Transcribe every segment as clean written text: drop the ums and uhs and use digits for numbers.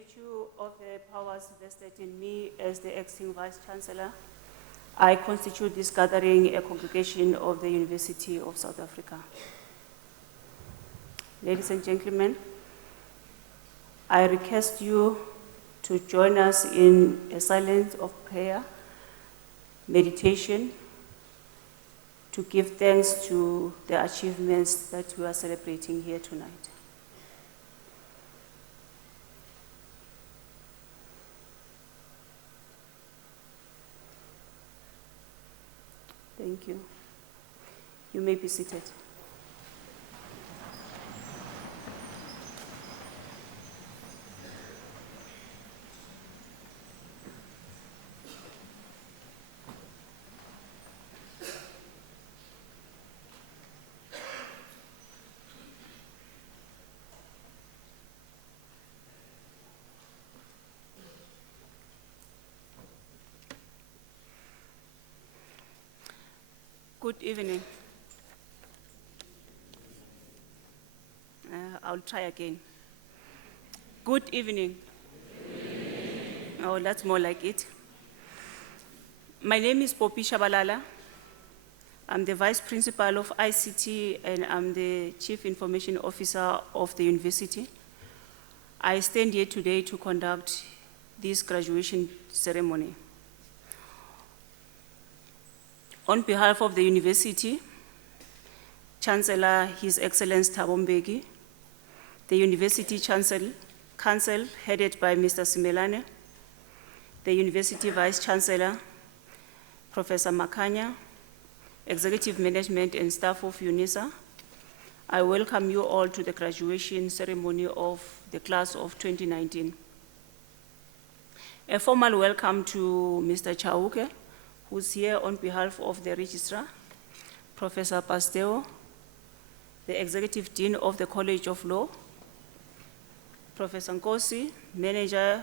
virtue of the powers vested in me as the acting Vice-Chancellor, I constitute this gathering a congregation of the University of South Africa. Ladies and gentlemen, I request you to join us in a silence of prayer, meditation, to give thanks to the achievements that we are celebrating here tonight. Thank you. You may be seated. Good evening. I'll try again. Good evening. Oh, that's more like it. My name is Poppy Shabalala. I'm the Vice Principal of ICT and I'm the Chief Information Officer of the university. I stand here today to conduct this graduation ceremony. On behalf of the university, Chancellor His Excellency Thabo Mbeki, the University Council headed by Mr. Simelane, the University Vice-Chancellor, Professor Makanya, Executive Management and staff of Unisa, I welcome you all to the graduation ceremony of the class of 2019. A formal welcome to Mr. Chauke, who's here on behalf of the Registrar, Professor Pasteo, the Executive Dean of the College of Law, Professor Nkosi, Manager,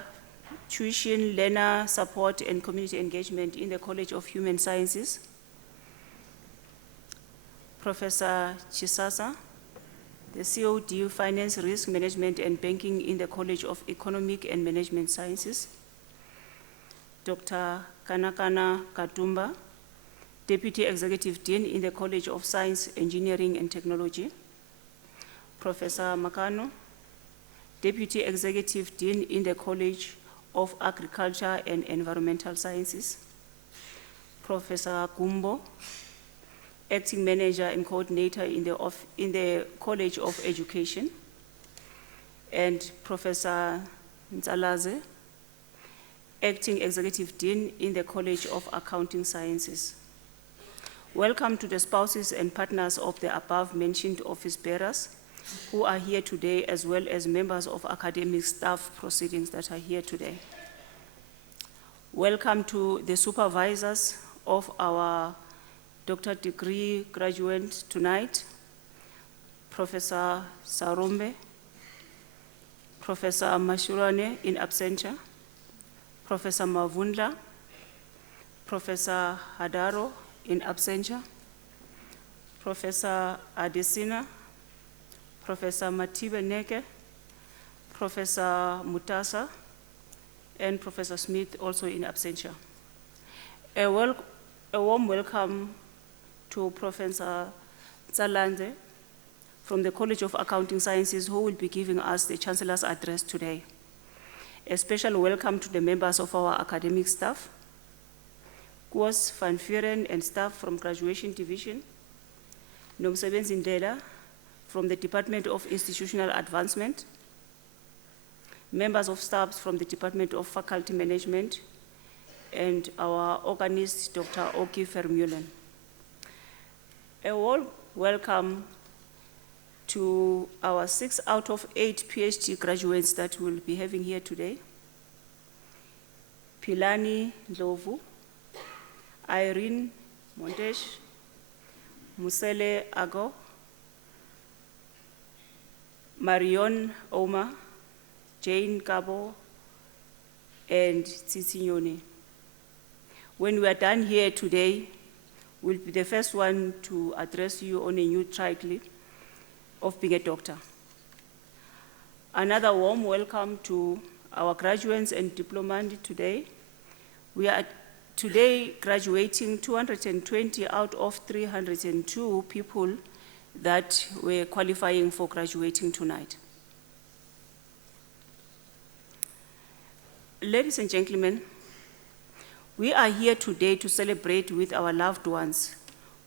Tuition, Learner Support and Community Engagement in the College of Human Sciences, Professor Chisasa, the COD, Finance, Risk Management and Banking in the College of Economic and Management Sciences, Dr. Kanakana Katumba, Deputy Executive Dean in the College of Science, Engineering and Technology, Professor Makano, Deputy Executive Dean in the College of Agriculture and Environmental Sciences, Professor Gumbo, Acting Manager and Coordinator in the College of Education, and Professor Nzalaze, Acting Executive Dean in the College of Accounting Sciences. Welcome to the spouses and partners of the above-mentioned office bearers who are here today, as well as members of academic staff proceedings that are here today. Welcome to the supervisors of our doctorate degree graduate tonight, Professor Sarombe, Professor Mashurane in absentia, Professor Mavundla, Professor Hadaro in absentia, Professor Adesina, Professor Matibe Neke, Professor Mutasa, and Professor Smith also in absentia. A warm welcome to Professor Tsalande from the College of Accounting Sciences, who will be giving us the Chancellor's address today. A special welcome to the members of our academic staff, Kuos Van Vuren and staff from Graduation Division, Nomsebenzi Ndela from the Department of Institutional Advancement, members of staff from the Department of Faculty Management, and our organist, Dr. Oki Vermeulen. A warm welcome to our 6 out of 8 PhD graduates that we'll be having here today. Pilani Ndlovu, Irene Montesh, Musele Ago, Marion Oma, Jane Kabo, and Tsitsi Nyoni. When we are done here today, we'll be the first one to address you on a new title of being a doctor. Another warm welcome to our graduates and diplomandi today. We are today graduating 220 out of 302 people that were qualifying for graduating tonight. Ladies and gentlemen, we are here today to celebrate with our loved ones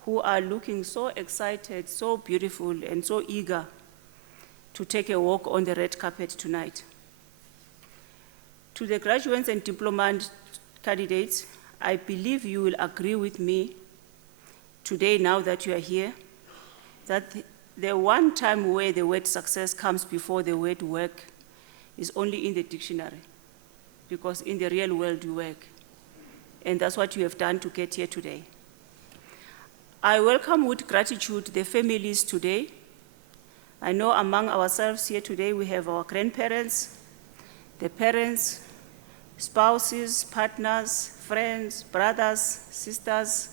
who are looking so excited, so beautiful, and so eager to take a walk on the red carpet tonight. To the graduates and diplomant candidates, I believe you will agree with me today, now that you are here, that the one time where the word success comes before the word work is only in the dictionary, because in the real world you work. And that's what you have done to get here today. I welcome with gratitude the families today. I know among ourselves here today we have our grandparents, the parents, spouses, partners, friends, brothers, sisters.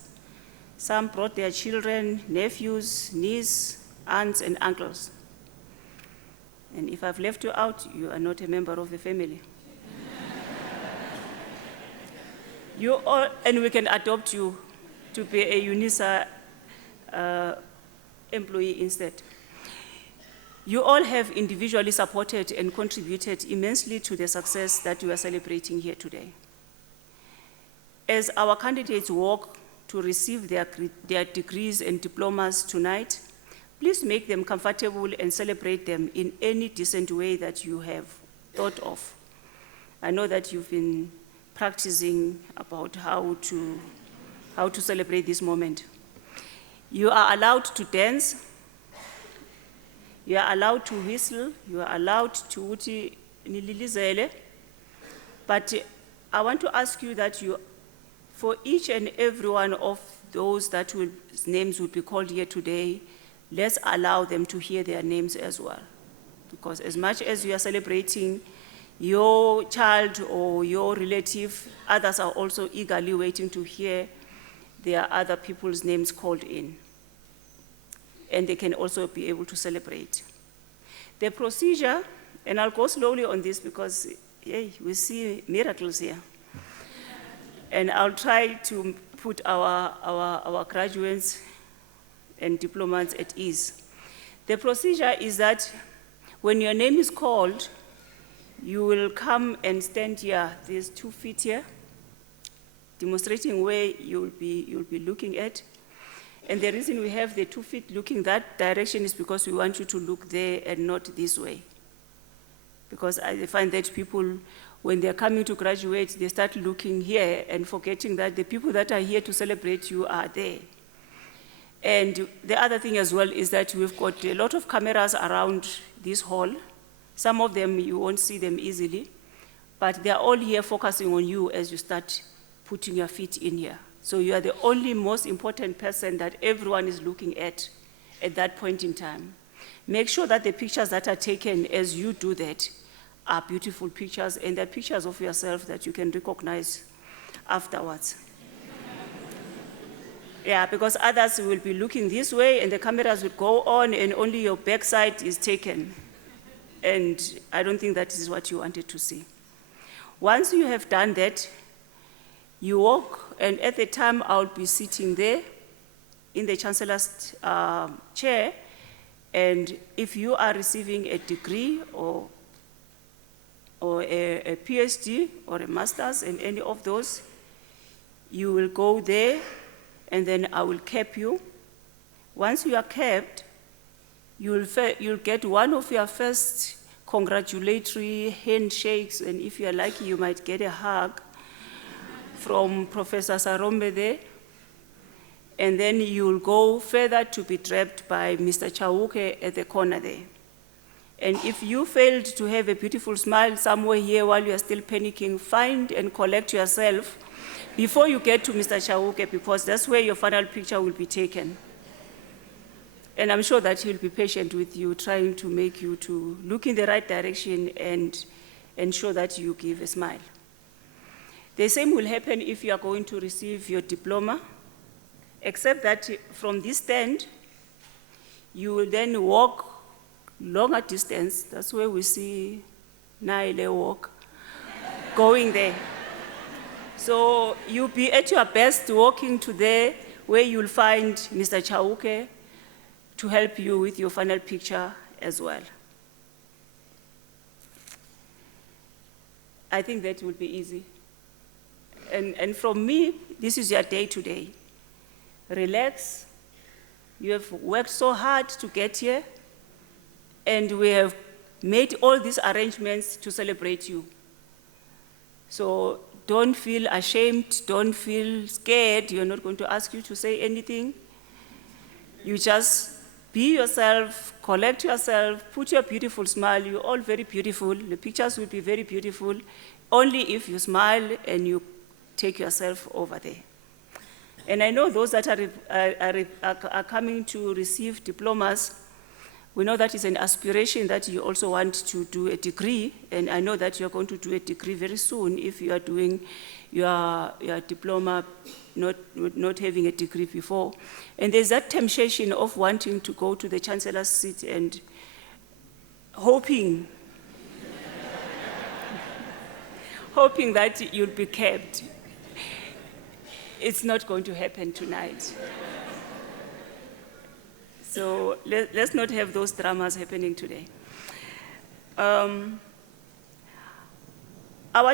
Some brought their children, nephews, nieces, aunts, and uncles. And if I've left you out, you are not a member of the family. You all, and we can adopt you to be a Unisa employee instead. You all have individually supported and contributed immensely to the success that we are celebrating here today. As our candidates walk to receive their degrees and diplomas tonight, please make them comfortable and celebrate them in any decent way that you have thought of. I know that you've been practicing about how to celebrate this moment. You are allowed to dance, you are allowed to whistle, you are allowed to uti nililizele, but I want to ask you that for each and every one of those names will be called here today, let's allow them to hear their names as well. Because as much as you are celebrating your child or your relative, others are also eagerly waiting to hear their other people's names called in. And they can also be able to celebrate. The procedure, and I'll go slowly on this because, hey, we see miracles here. And I'll try to put our graduates and diplomats at ease. The procedure is that when your name is called, you will come and stand here. There's 2 feet here, demonstrating where you'll be looking at. And the reason we have the 2 feet looking that direction is because we want you to look there and not this way. Because I find that people, when they're coming to graduate, they start looking here and forgetting that the people that are here to celebrate you are there. And the other thing as well is that we've got a lot of cameras around this hall. Some of them, you won't see them easily, but they're all here focusing on you as you start putting your feet in here. So you are the only most important person that everyone is looking at that point in time. Make sure that the pictures that are taken as you do that are beautiful pictures, and they're pictures of yourself that you can recognize afterwards. Yeah, because others will be looking this way and the cameras will go on and only your backside is taken. And I don't think that is what you wanted to see. Once you have done that, you walk, and at the time I'll be sitting there in the Chancellor's chair, and if you are receiving a degree or a PhD or a master's in any of those, you will go there, and then I will cap you. Once you are capped, you'll get one of your first congratulatory handshakes, and if you're lucky, you might get a hug from Professor Sarombe there. And then you'll go further to be draped by Mr. Chauke at the corner there. And if you failed to have a beautiful smile somewhere here while you are still panicking, find and collect yourself before you get to Mr. Chauke, because that's where your final picture will be taken. And I'm sure that he'll be patient with you, trying to make you to look in the right direction and ensure that you give a smile. The same will happen if you are going to receive your diploma, except that from this stand, you will then walk longer distance. That's where we see Naile walk. going there. So you'll be at your best walking to there where you'll find Mr. Chauke to help you with your final picture as well. I think that will be easy. And from me, this is your day today. Relax. You have worked so hard to get here, and we have made all these arrangements to celebrate you. So don't feel ashamed, don't feel scared. You're not going to ask you to say anything. You just be yourself, collect yourself, put your beautiful smile. You're all very beautiful. The pictures will be very beautiful, only if you smile and you take yourself over there. And I know those that are coming to receive diplomas, we know that is an aspiration that you also want to do a degree, and I know that you're going to do a degree very soon if you are doing your diploma, not having a degree before. And there's that temptation of wanting to go to the Chancellor's seat and hoping that you'll be kept. It's not going to happen tonight. So let's not have those dramas happening today. Our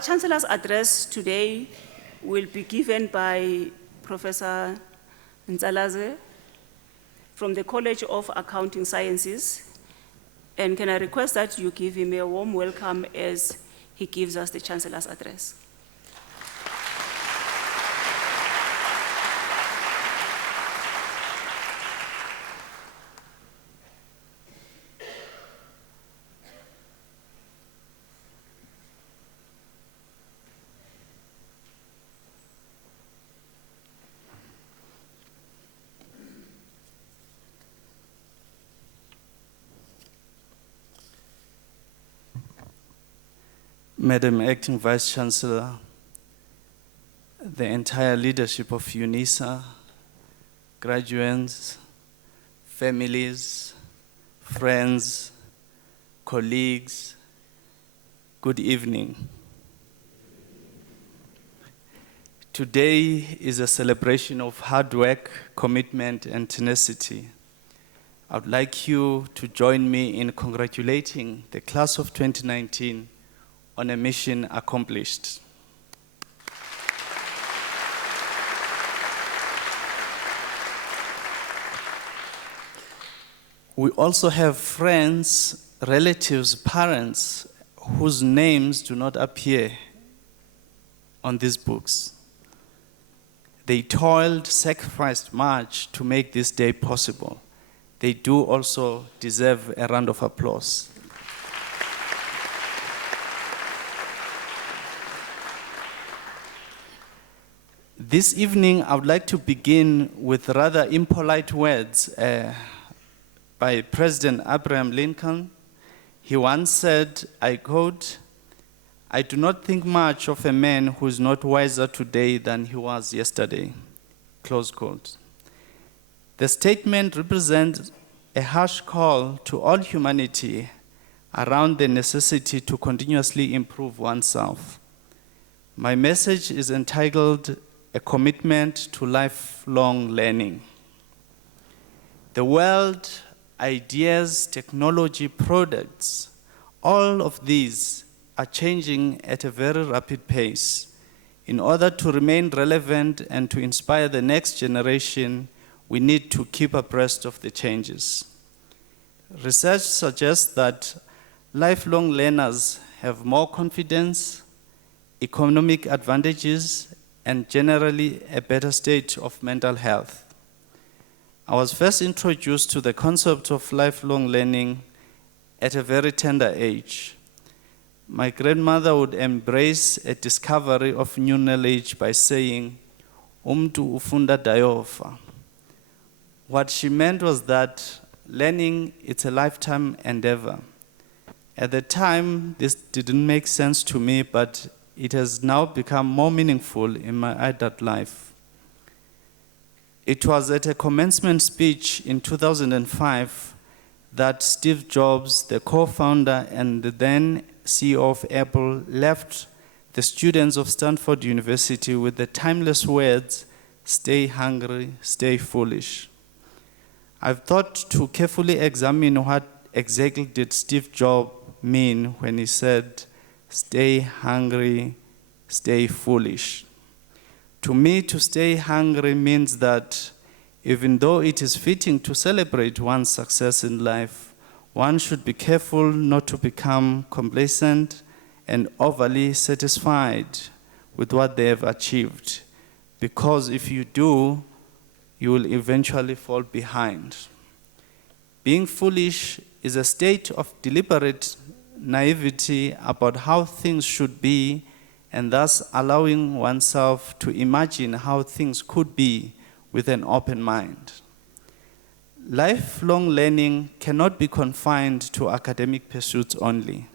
Chancellor's address today will be given by Professor Nzalaze from the College of Accounting Sciences. And can I request that you give him a warm welcome as he gives us the Chancellor's address. Madam Acting Vice Chancellor, the entire leadership of Unisa, graduates, families, friends, colleagues, good evening. Today is a celebration of hard work, commitment, and tenacity. I would like you to join me in congratulating the class of 2019 on a mission accomplished. We also have friends, relatives, parents whose names do not appear on these books. They toiled, sacrificed much to make this day possible. They do also deserve a round of applause. This evening, I would like to begin with rather impolite words by President Abraham Lincoln. He once said, I quote, "I do not think much of a man who is not wiser today than he was yesterday," close quote. The statement represents a harsh call to all humanity around the necessity to continuously improve oneself. My message is entitled, A Commitment to Lifelong Learning. The world, ideas, technology, products, all of these are changing at a very rapid pace. In order to remain relevant and to inspire the next generation, we need to keep abreast of the changes. Research suggests that lifelong learners have more confidence, economic advantages, and generally a better state of mental health. I was first introduced to the concept of lifelong learning at a very tender age. My grandmother would embrace a discovery of new knowledge by saying, "Umtu ufunda dayofa." What she meant was that learning is a lifetime endeavor. At the time, this didn't make sense to me, but it has now become more meaningful in my adult life. It was at a commencement speech in 2005 that Steve Jobs, the co-founder and the then CEO of Apple, left the students of Stanford University with the timeless words, "Stay hungry, stay foolish." I've thought to carefully examine what exactly did Steve Jobs mean when he said, "Stay hungry, stay foolish." To me, to stay hungry means that even though it is fitting to celebrate one's success in life, one should be careful not to become complacent and overly satisfied with what they have achieved, because if you do, you will eventually fall behind. Being foolish is a state of deliberate naivety about how things should be, and thus allowing oneself to imagine how things could be with an open mind. Lifelong learning cannot be confined to academic pursuits only.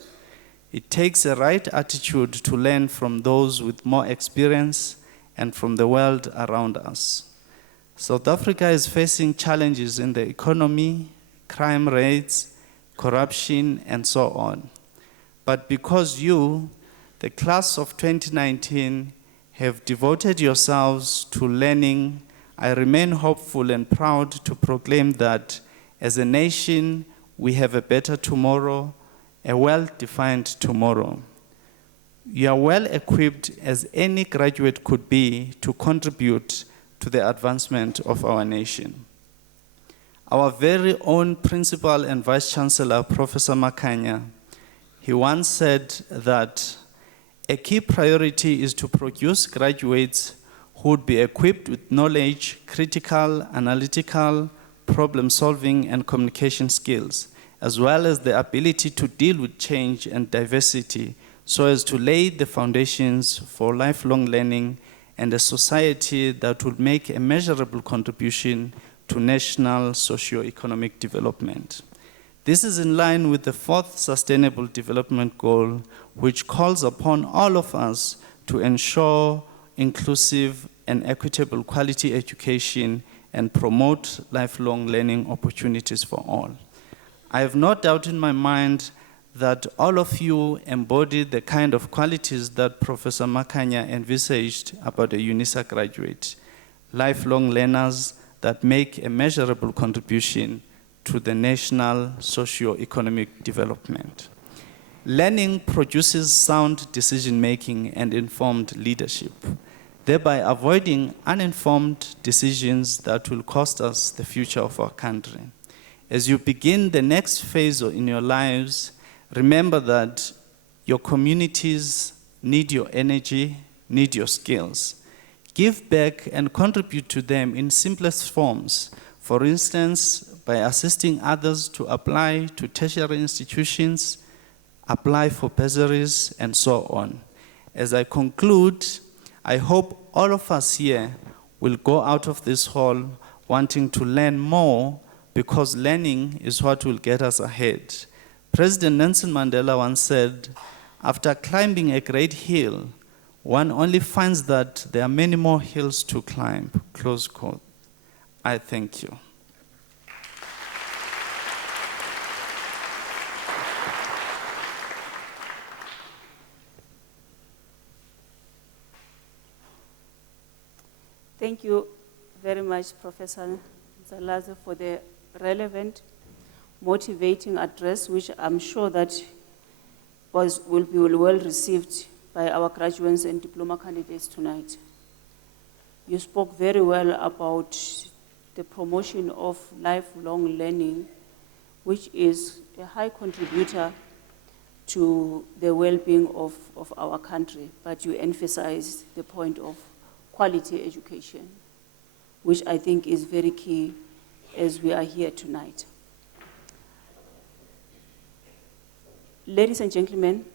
It takes a right attitude to learn from those with more experience and from the world around us. South Africa is facing challenges in the economy, crime rates, corruption, and so on. But because you, the class of 2019, have devoted yourselves to learning, I remain hopeful and proud to proclaim that as a nation, we have a better tomorrow, a well-defined tomorrow. You are well equipped as any graduate could be to contribute to the advancement of our nation. Our very own Principal and Vice Chancellor, Professor Makanya, he once said that a key priority is to produce graduates who would be equipped with knowledge, critical, analytical, problem-solving, and communication skills, as well as the ability to deal with change and diversity so as to lay the foundations for lifelong learning and a society that would make a measurable contribution to national socio-economic development. This is in line with the 4th Sustainable Development Goal, which calls upon all of us to ensure inclusive and equitable quality education and promote lifelong learning opportunities for all. I have no doubt in my mind that all of you embody the kind of qualities that Professor Makanya envisaged about a Unisa graduate, lifelong learners that make a measurable contribution to the national socio-economic development. Learning produces sound decision-making and informed leadership, thereby avoiding uninformed decisions that will cost us the future of our country. As you begin the next phase in your lives, remember that your communities need your energy, need your skills. Give back and contribute to them in simplest forms. For instance, by assisting others to apply to tertiary institutions, apply for bursaries, and so on. As I conclude, I hope all of us here will go out of this hall wanting to learn more, because learning is what will get us ahead. President Nelson Mandela once said, "After climbing a great hill, one only finds that there are many more hills to climb," close quote. I thank you. Thank you very much, Professor Zalaza, for the relevant, motivating address, which I'm sure that will be well received by our graduates and diploma candidates tonight. You spoke very well about the promotion of lifelong learning, which is a high contributor to the well-being of our country, but you emphasized the point of quality education, which I think is very key as we are here tonight. Ladies and gentlemen,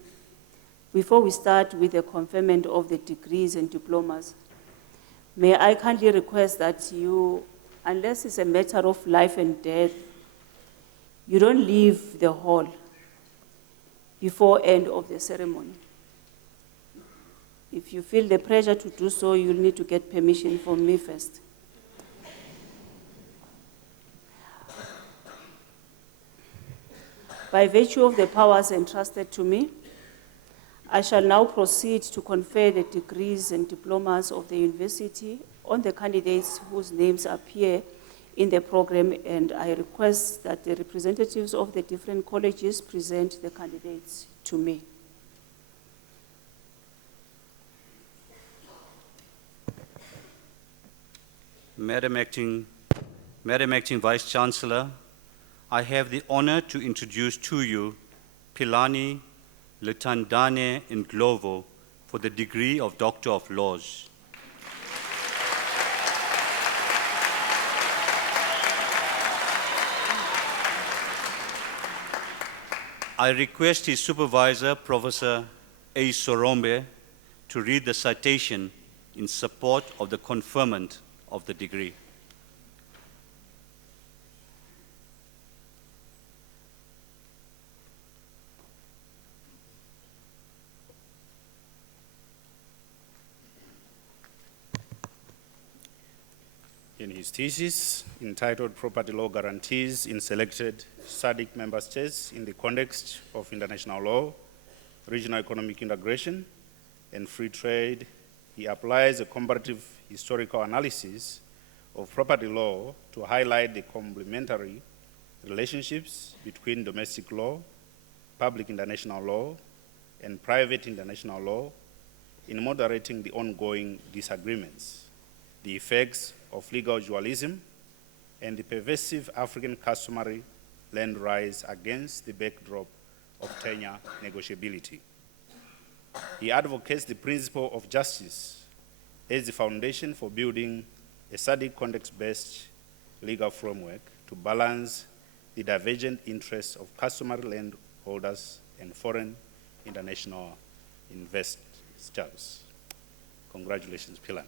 before we start with the conferment of the degrees and diplomas, may I kindly request that you, unless it's a matter of life and death, you don't leave the hall before end of the ceremony. If you feel the pressure to do so, you'll need to get permission from me first. By virtue of the powers entrusted to me, I shall now proceed to confer the degrees and diplomas of the university on the candidates whose names appear in the program, and I request that the representatives of the different colleges present the candidates to me. Madam Acting Vice Chancellor, I have the honor to introduce to you Pilani Lutandane Ndlovu for the degree of Doctor of Laws. I request his supervisor, Professor A. Sorombe, to read the citation in support of the conferment of the degree. In his thesis entitled Property Law Guarantees in Selected SADC Member States in the Context of International Law, Regional Economic Integration, and Free Trade, he applies a comparative historical analysis of property law to highlight the complementary relationships between domestic law, public international law, and private international law in moderating the ongoing disagreements, the effects of legal dualism, and the pervasive African customary land rights against the backdrop of tenure negotiability. He advocates the principle of justice as the foundation for building a SADC context-based legal framework to balance the divergent interests of customary landholders and foreign international investors. Congratulations, Pilan.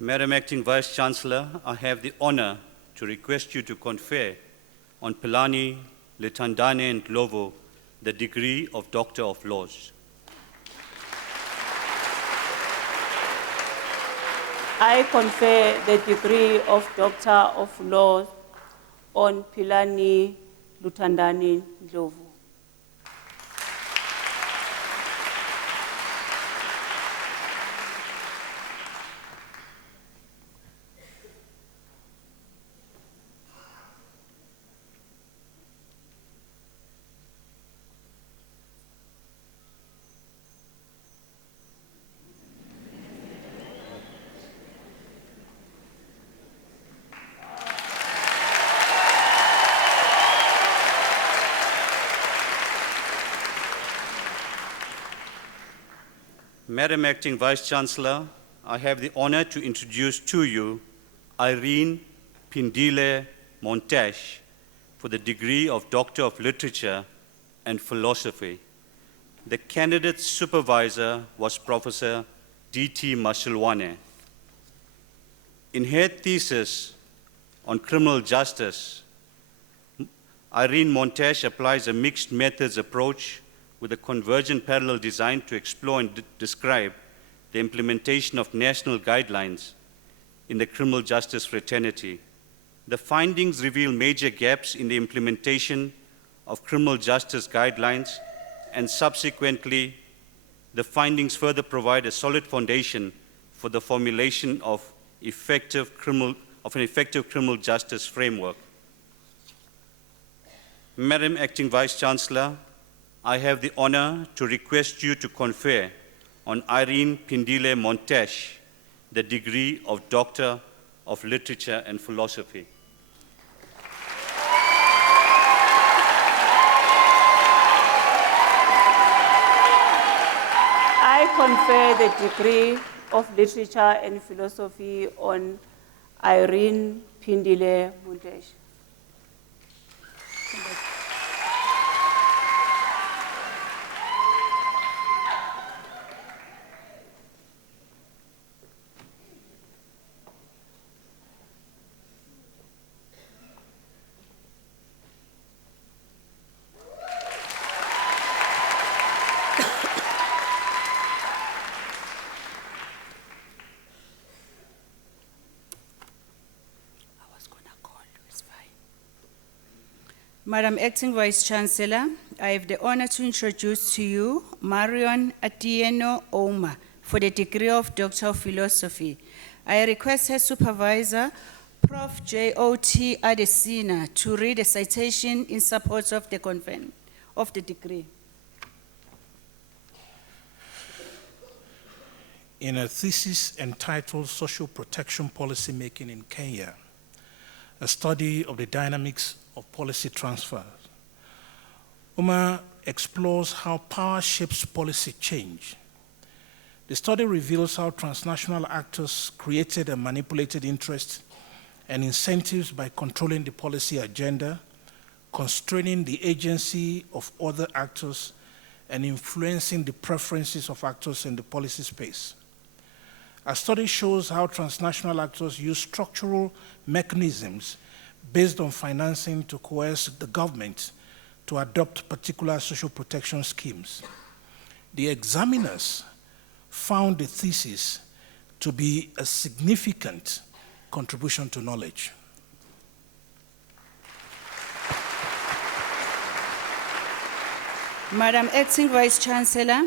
Madam Acting Vice Chancellor, I have the honor to request you to confer on Pilani Lutandane Ndlovu the degree of Doctor of Laws. I confer the degree of Doctor of Law on Pilani Lutandane Ndlovu. Madam Acting Vice Chancellor, I have the honor to introduce to you Irene Pindile Montash for the degree of Doctor of Literature and Philosophy. The candidate's supervisor was Professor D.T. Mashilwane. In her thesis on criminal justice, Irene Montash applies a mixed methods approach with a convergent parallel design to explore and describe the implementation of national guidelines in the criminal justice fraternity. The findings reveal major gaps in the implementation of criminal justice guidelines, and subsequently, the findings further provide a solid foundation for the formulation of an effective criminal justice framework. Madam Acting Vice Chancellor, I have the honor to request you to confer on Irene Pindile Montash the degree of Doctor of Literature and Philosophy. I confer the degree of Literature and Philosophy on Irene Pindile Montash. Madam Acting Vice Chancellor, I have the honor to introduce to you Marion Atieno Oma for the degree of Doctor of Philosophy. I request her supervisor, Prof. J.O.T. Adesina, to read a citation in support of the conferment of the degree. In a thesis entitled Social Protection Policy Making in Kenya, a study of the dynamics of policy transfers, Uma explores how power shapes policy change. The study reveals how transnational actors created and manipulated interests and incentives by controlling the policy agenda, constraining the agency of other actors, and influencing the preferences of actors in the policy space. Our study shows how transnational actors use structural mechanisms based on financing to coerce the government to adopt particular social protection schemes. The examiners found the thesis to be a significant contribution to knowledge. Madam Acting Vice Chancellor,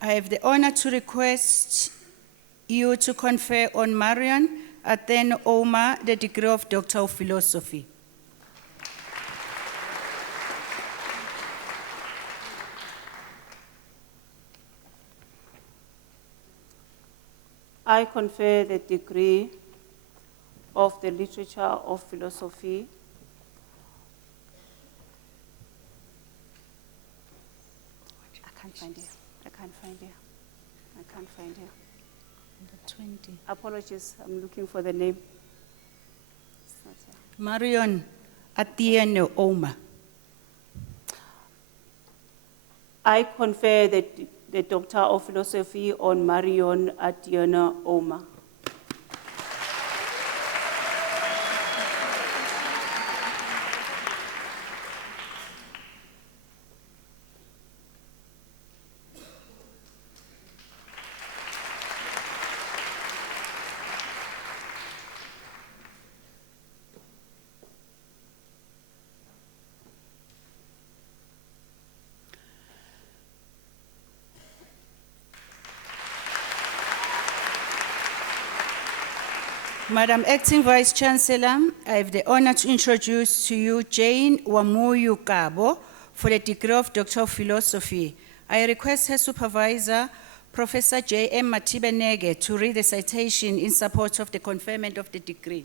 I have the honor to request you to confer on Marion Atieno Oma the degree of Doctor of Philosophy. I confer the degree of the Literature of Philosophy I can't find it. Number 20. Apologies, I'm looking for the name. It's not here. Marion Atieno Oma. I confer the Doctor of Philosophy on Marion Atieno Oma. Madam Acting Vice Chancellor, I have the honor to introduce to you Jane Wamuyu Kabo for the degree of Doctor of Philosophy. I request her supervisor, Professor J.M. Matibenege, to read the citation in support of the conferment of the degree.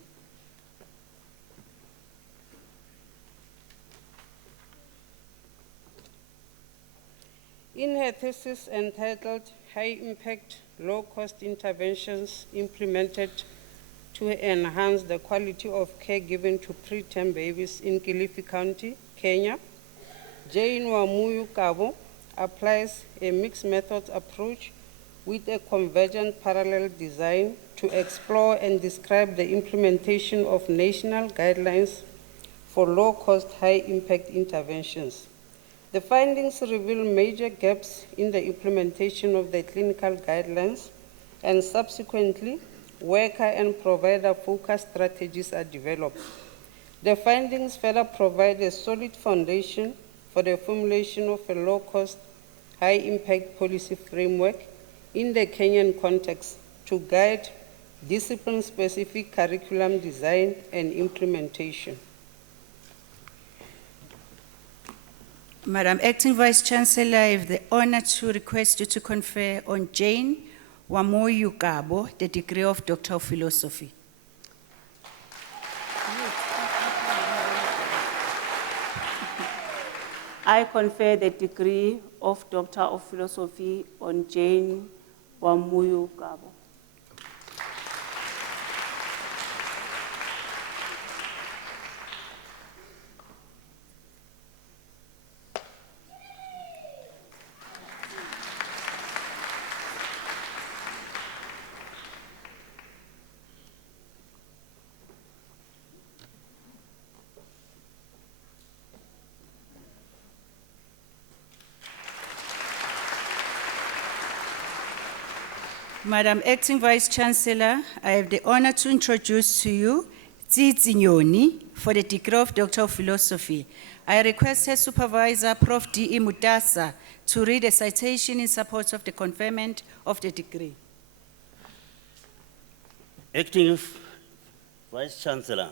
In her thesis entitled High Impact, Low Cost Interventions Implemented to Enhance the Quality of Care Given to Preterm Babies in Kilifi County, Kenya, Jane Wamuyu Kabo applies a mixed method approach with a convergent parallel design to explore and describe the implementation of national guidelines for low-cost, high-impact interventions. The findings reveal major gaps in the implementation of the clinical guidelines, and subsequently, worker and provider-focused strategies are developed. The findings further provide a solid foundation for the formulation of a low-cost, high-impact policy framework in the Kenyan context to guide discipline-specific curriculum design and implementation. Madam Acting Vice Chancellor, I have the honor to request you to confer on Jane Wamuyu Kabo the degree of Doctor of Philosophy. I confer the degree of Doctor of Philosophy on Jane Wamuyu Kabo. Madam Acting Vice Chancellor, I have the honor to introduce to you Tsitsi Nyoni for the degree of Doctor of Philosophy. I request Head Supervisor Prof. D.E. Mutasa to read a citation in support of the conferment of the degree. Acting Vice Chancellor,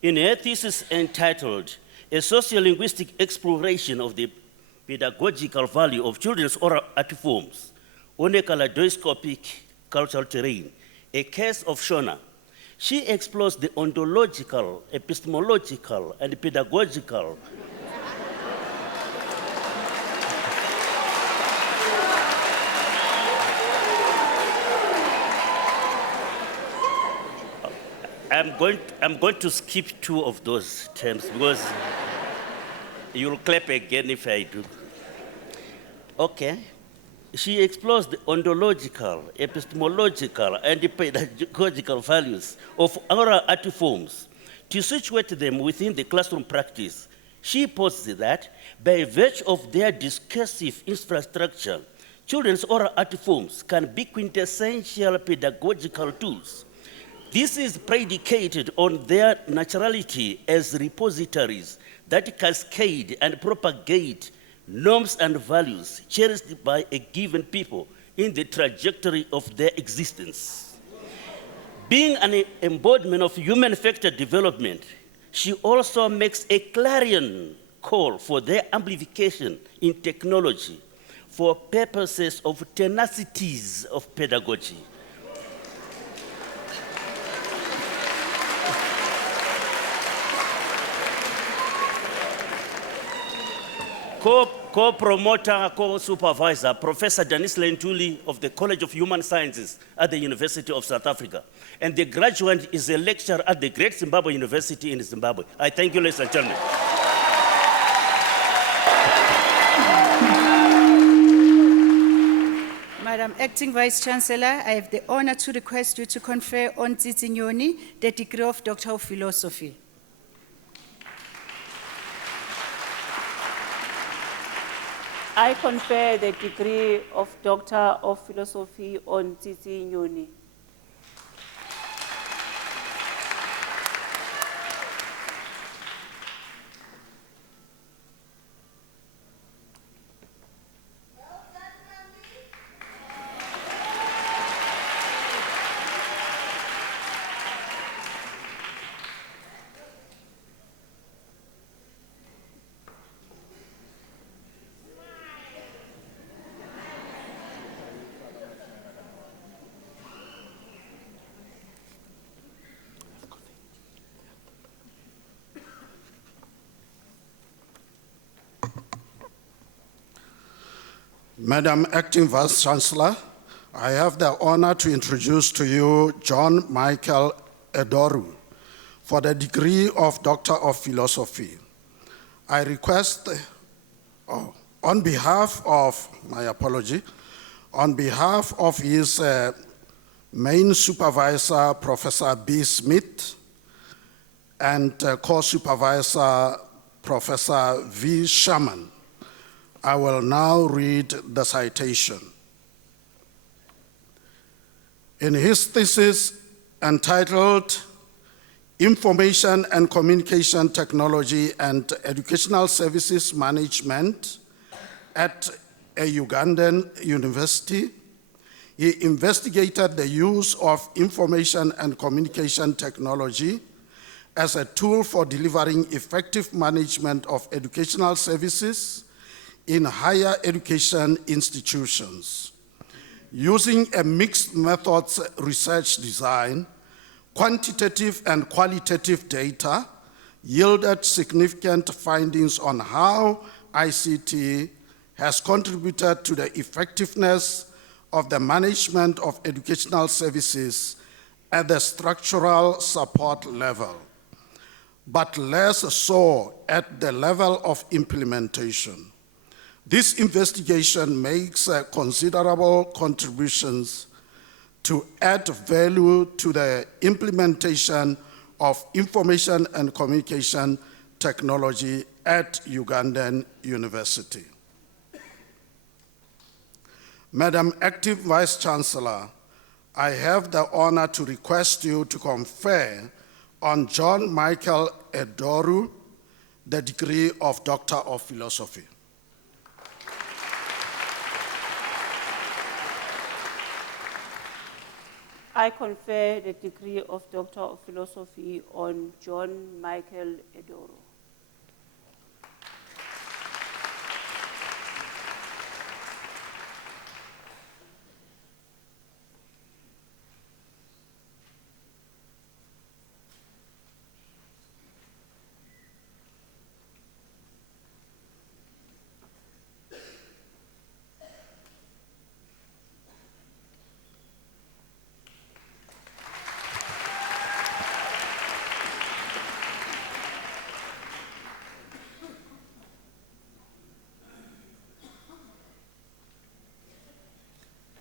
in her thesis entitled A Sociolinguistic Exploration of the Pedagogical Value of Children's Oral Art Forms on a Kaleidoscopic Cultural Terrain, a Case of Shona, she explores the ontological, epistemological, and pedagogical I'm going to skip two of those terms because you'll clap again if I do. Okay. She explores the ontological, epistemological, and pedagogical values of oral art forms to situate them within the classroom practice. She posits that by virtue of their discursive infrastructure, children's oral art forms can be quintessential pedagogical tools. This is predicated on their naturality as repositories that cascade and propagate norms and values cherished by a given people in the trajectory of their existence. Being an embodiment of human factor development, she also makes a clarion call for their amplification in technology for purposes of tenacities of pedagogy. Co-promoter, co-supervisor, Professor Danis Lentuli of the College of Human Sciences at the University of South Africa. And the graduate is a lecturer at the Great Zimbabwe University in Zimbabwe. I thank you, ladies and gentlemen. Madam Acting Vice Chancellor, I have the honor to request you to confer on Tsitsi Nyoni the degree of Doctor of Philosophy. I confer the degree of Doctor of Philosophy on Tsitsi Nyoni. Madam Acting Vice Chancellor, I have the honor to introduce to you John Michael Edoru for the degree of Doctor of Philosophy. I request, on behalf of his main supervisor, Professor B. Smith, and co-supervisor, Professor V. Sherman, I will now read the citation. In his thesis entitled Information and Communication Technology and Educational Services Management at a Ugandan university, he investigated the use of information and communication technology as a tool for delivering effective management of educational services in higher education institutions. Using a mixed methods research design, quantitative and qualitative data yielded significant findings on how ICT has contributed to the effectiveness of the management of educational services at the structural support level, but less so at the level of implementation. This investigation makes considerable contributions to add value to the implementation of information and communication technology at Ugandan University. Madam Acting Vice Chancellor, I have the honor to request you to confer on John Michael Edoru the degree of Doctor of Philosophy. I confer the degree of Doctor of Philosophy on John Michael Edoro.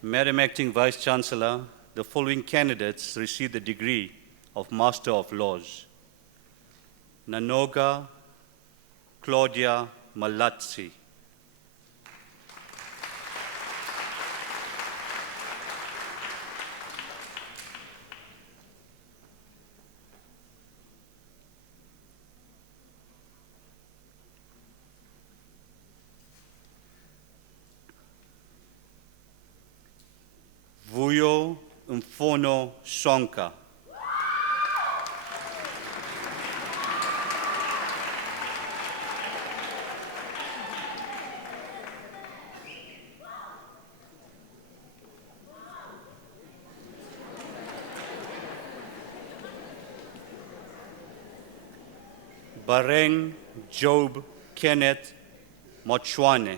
Madam Acting Vice Chancellor, the following candidates received the degree of Master of Laws. Nanoga Claudia Malatsi. Vuyo Mfono Sonka. Bareng Job Kenneth Mochwane.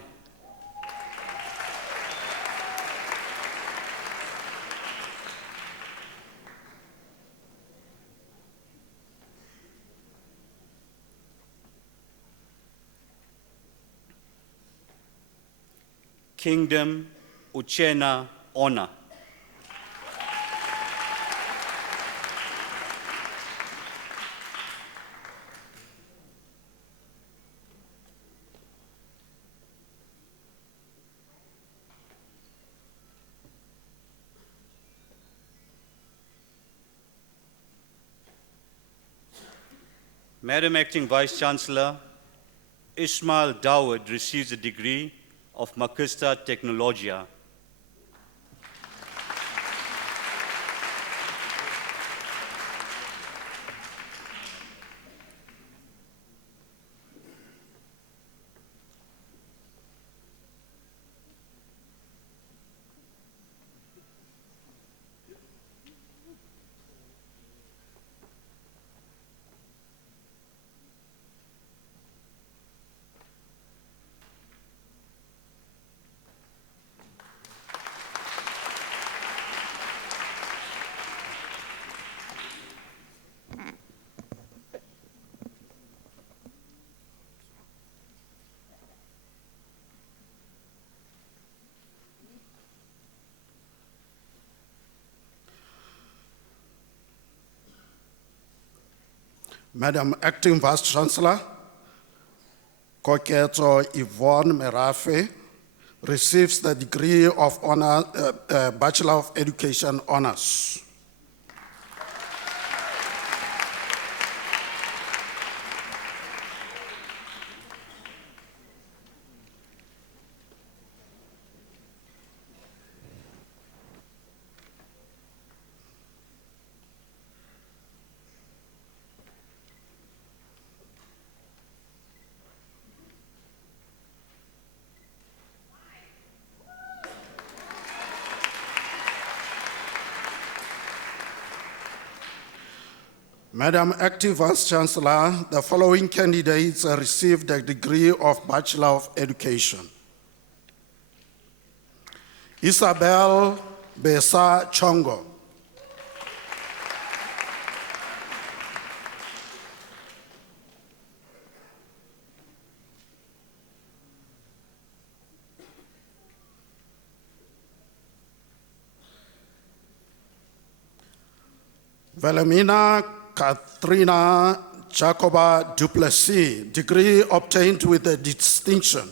Kingdom Uchena Ona. Madam Acting Vice Chancellor, Ismail Dawood receives the degree of Magister Technologia. Madam Acting Vice Chancellor, Koketso Yvonne Merafe receives the degree of honor, Bachelor of Education Honors. Madam Acting Vice Chancellor, the following candidates received the degree of Bachelor of Education. Isabel Besa Chongo. Velomina Katrina Jacoba Duplessis, degree obtained with a distinction.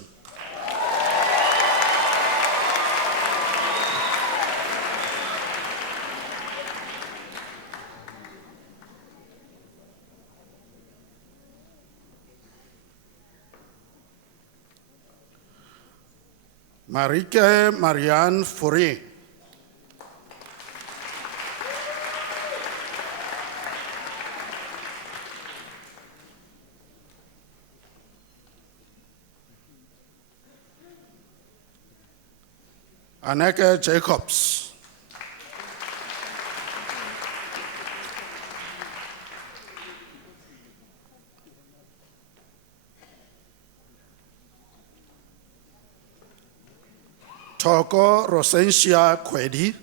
Marike Marianne Fourie. Anneke Jacobs. Toko Rosensia Kwedi.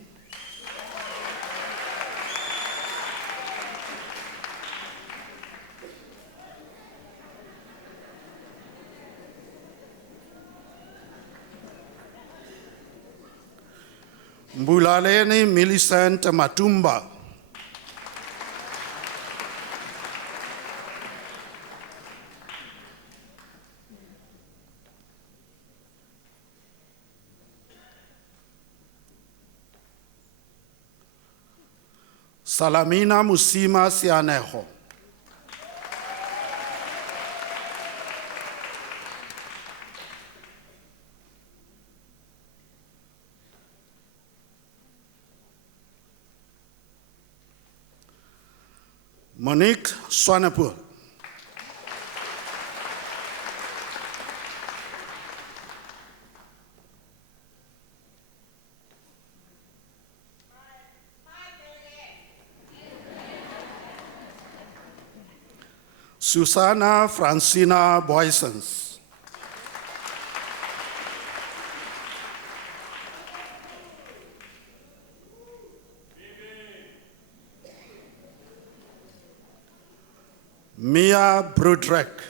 Mbulaleni Millicent Matumba. Salamina Musima Sianeho. Monique Swanepoel. Susanna Francina Boysons. Mia Brudrek.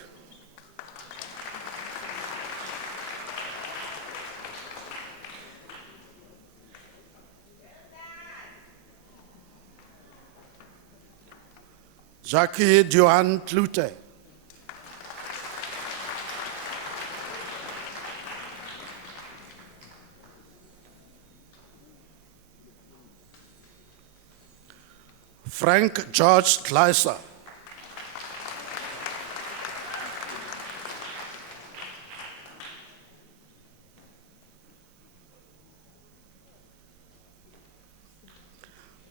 Jackie Joan Klute. Frank George Gleiser.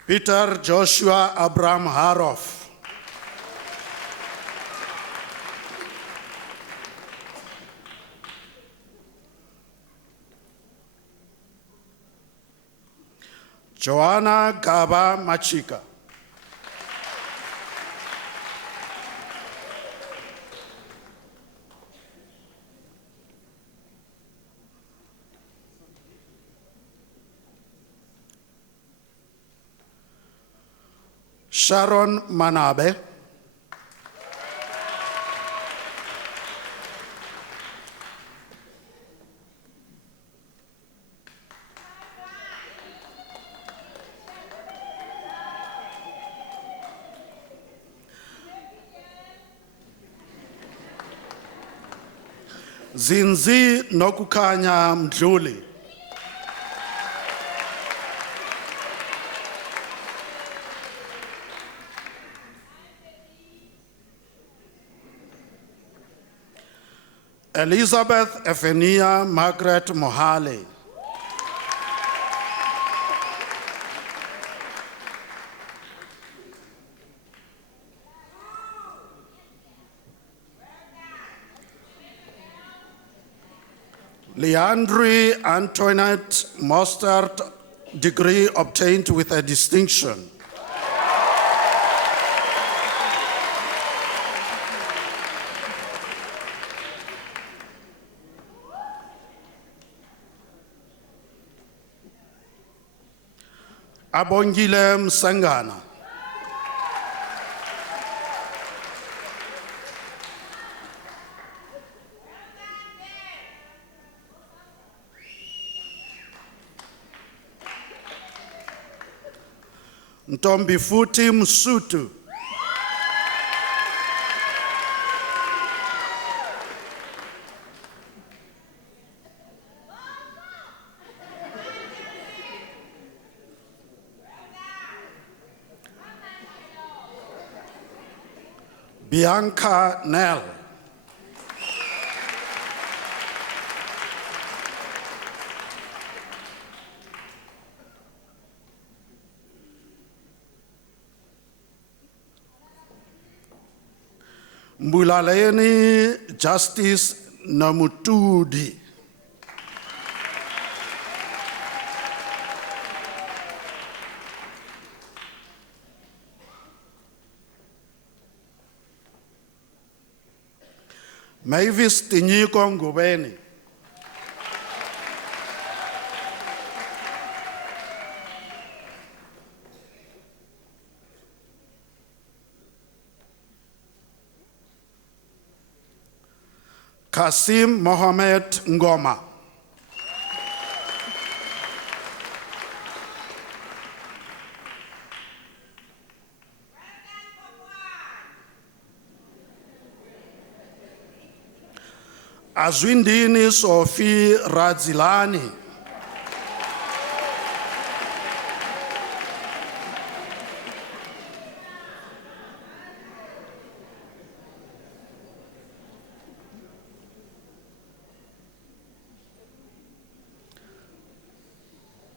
Peter Joshua Abraham Haroff. Joanna Gaba Machika. Sharon Manabe. Zinzi Nokukanya Mdluli. Elizabeth Efenia Margaret Mohale. Leandri Antoinette Mostert, degree obtained with a distinction. Abongile Msangana. Ntombi Futhi Msutu. Bianca Nell. Mbulaleni Justice Namutudi. Mavis Tinyiko Ngubeni. Kasim Mohammed Ngoma. Azwindini Sophie Radzilani.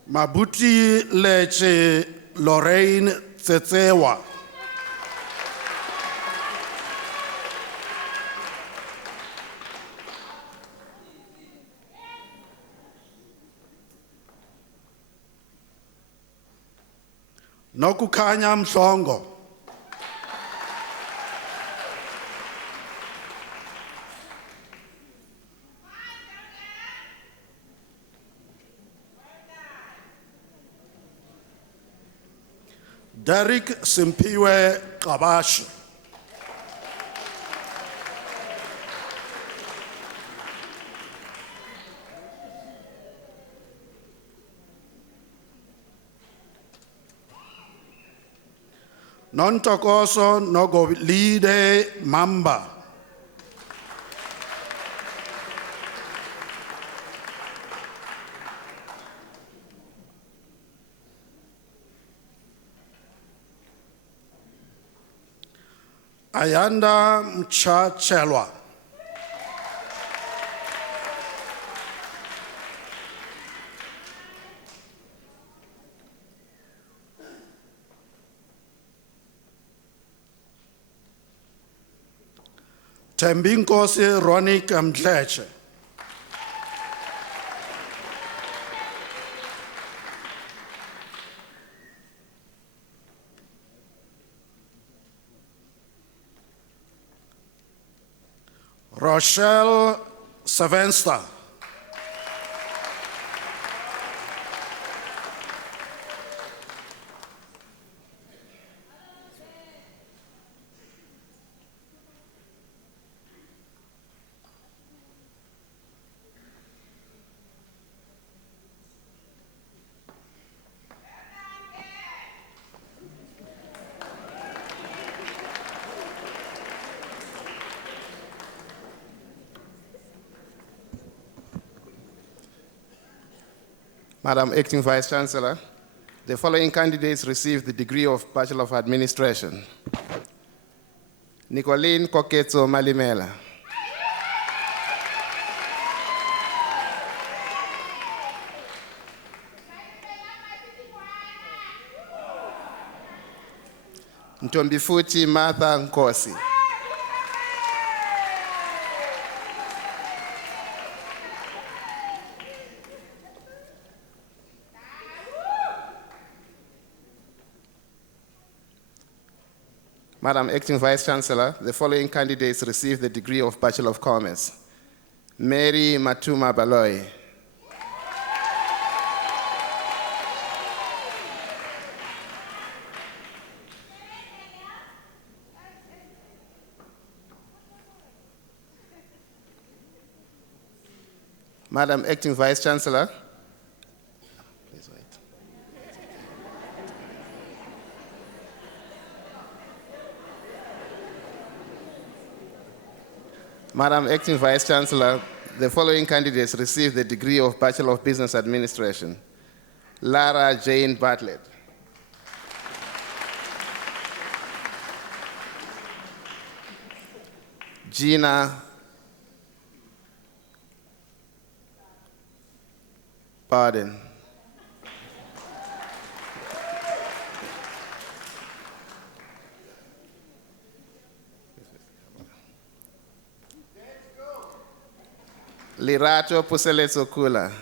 Mabuti Leche Lorraine Tsetsewa. Nokukhanya Mhlongo. Derek Simpiwe Kabashi. Nontokoso Nogolide Mamba. Ayanda Mchachelwa. Tembinkosi Ronik Mdleche. Rochelle Savensta. Madam Acting Vice Chancellor, the following candidates received the degree of Bachelor of Administration. Nicoline Koketso Malimela. Ntombifuthi Martha Nkosi. Madam Acting Vice Chancellor, the following candidates received the degree of Bachelor of Commerce. Mary Matuma Baloy. Madam Acting Vice Chancellor, please wait. Madam Acting Vice Chancellor, the following candidates received the degree of Bachelor of Business Administration. Lara Jane Bartlett. Gina Barden. Lirato Puseletsokula.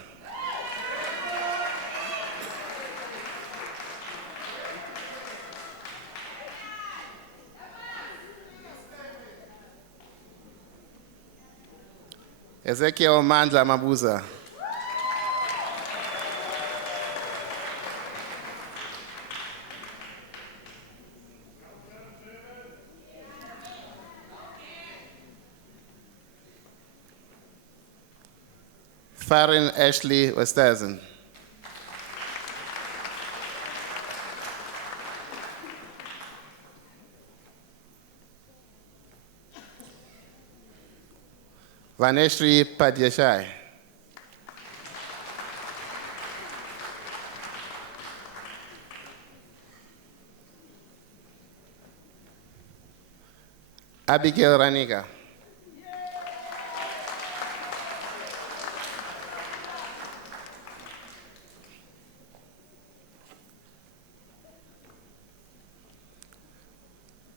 Ezekiel Mandla Mabuza. Farin Ashley Westhuizen. Vaneshri Padyashai. Abigail Ranika.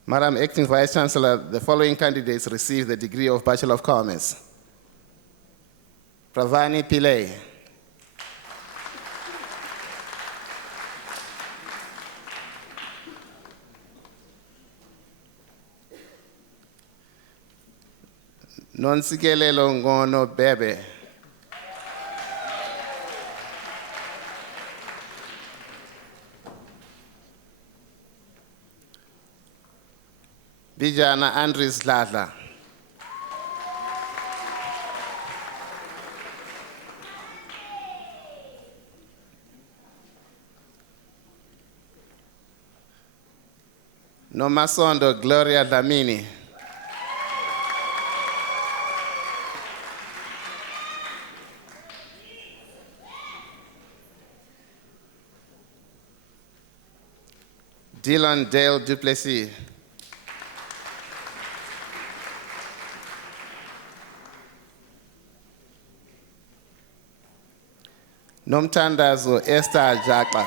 Madam Acting Vice Chancellor, the following candidates received the degree of Bachelor of Commerce. Pravani Pillay. Nonsikelelo Ngono Bebe. Bijana Andres Ladla. Nomasondo Gloria Dlamini. Dylan Dale Duplessis. Nomtandazo Esther Jaka.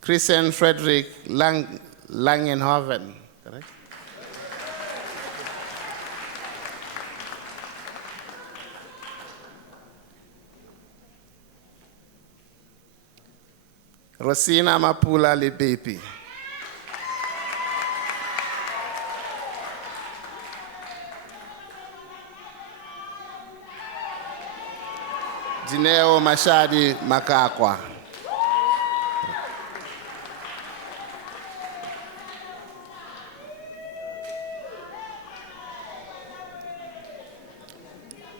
Christian Frederick Langenhoven. Correct? Rosina Mapula Libepi. Dineo Mashadi Makakwa.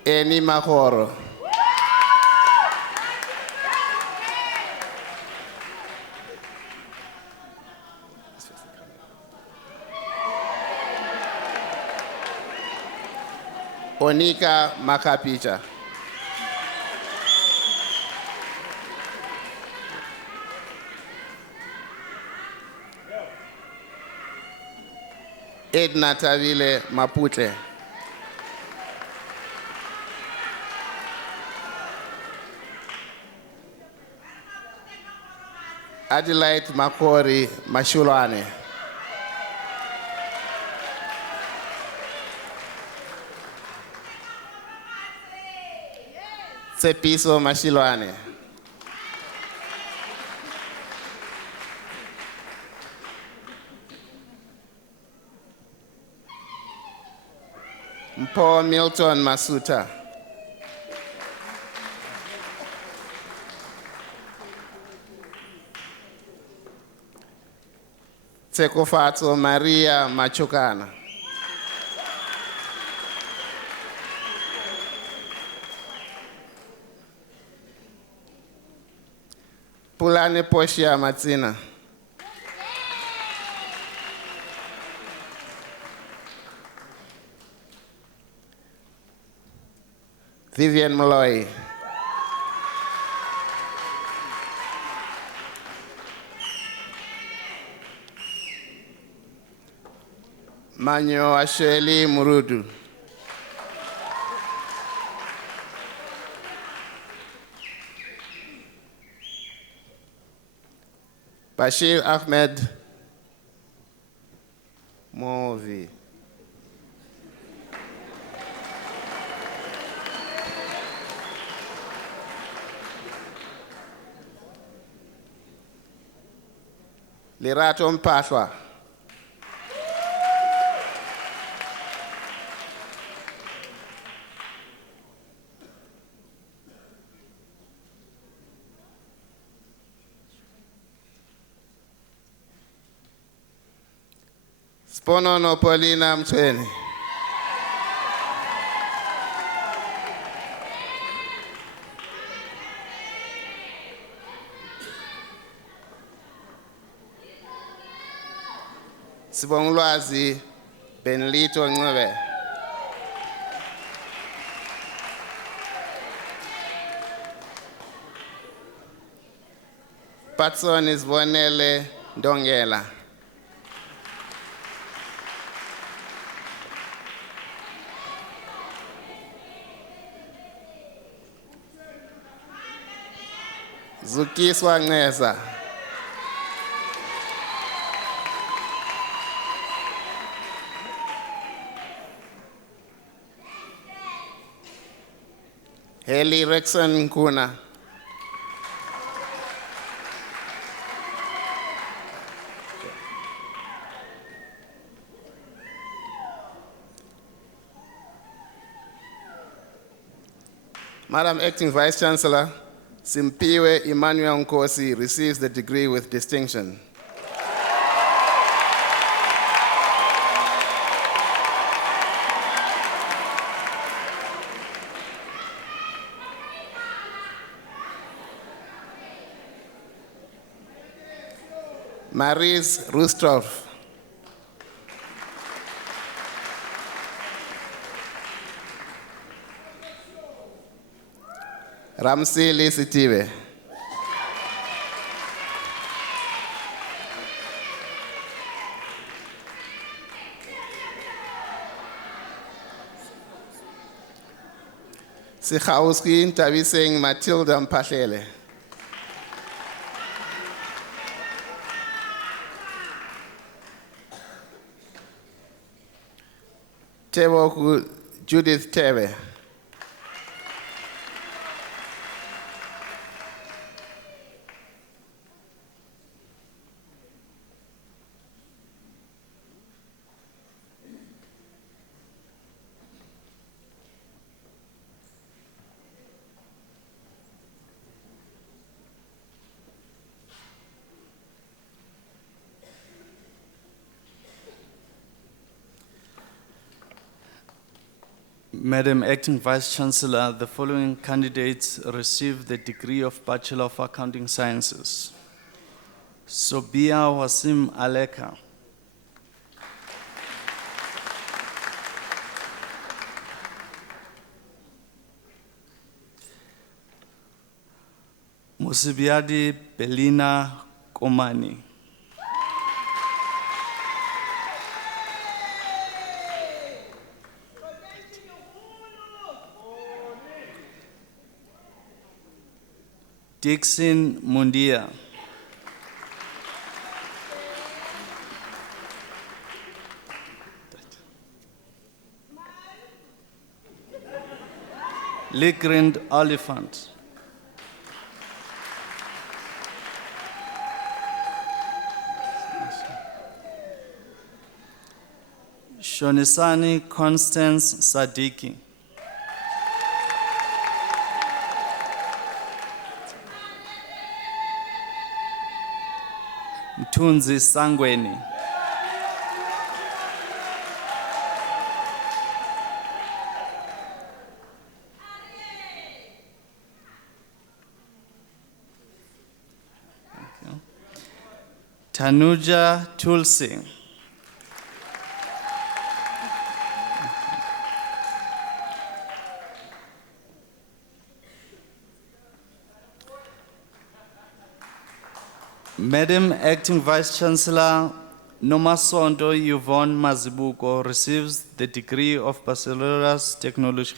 Eni Mahoro. Onika Makapicha. Edna Tavile Mapute. Adelaide Makori Mashulane. Tsepiso Mashilwane. Mpo Milton Masuta. Tsekofatso Maria Machukana. Pulane Poshia Matsina. Vivian Malloy. Manyo Asheli Murudu. Bashir Ahmed Movi. Lerato Mpahlwa. Sponono Paulina Mchweni. Sibongulwazi Benlito Ncebe. Patson Isbonele Ndongela. Zukiswa Nceza. Haley Rexon Nkuna. Madam Acting Vice Chancellor, Simpiwe Emmanuel Nkosi receives the degree with distinction. Maris Rustroff. Ramsey Sitibe. Sikhauski Ntabiseng Matilda Mphahlele. Teboku Judith Tebe. Madam Acting Vice Chancellor, the following candidates received the degree of Bachelor of Accounting Sciences. Sobia Wasim Aleka. Musibiadi Belina Komani. Dixon Mundia. Ligrand Oliphant. Shonisani Constance Sadiki. Mtunzi Sangweni. Tanuja Tulsi. Madam Acting Vice Chancellor, Nomasondo Yvonne Mazibuko receives the degree of Bachelor's Technology.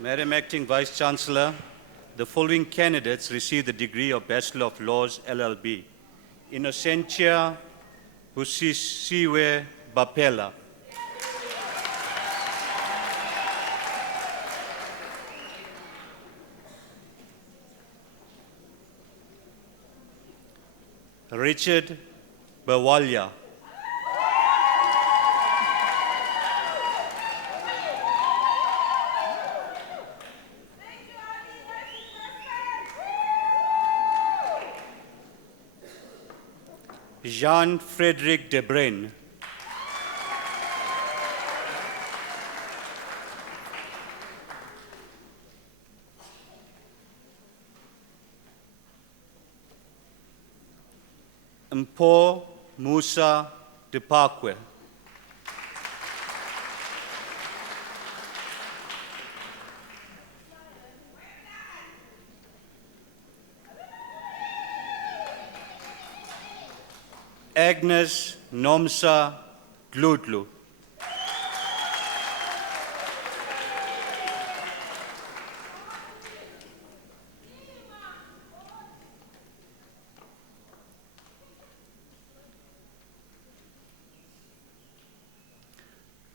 Madam Acting Vice Chancellor, the following candidates received the degree of Bachelor of Laws, LLB. Innocentia Husisiwe Bapela. Richard Bawalya. Jean-Frédéric Debrenne. Mpo Musa Depakwe. Agnes Nomsa Gludlu.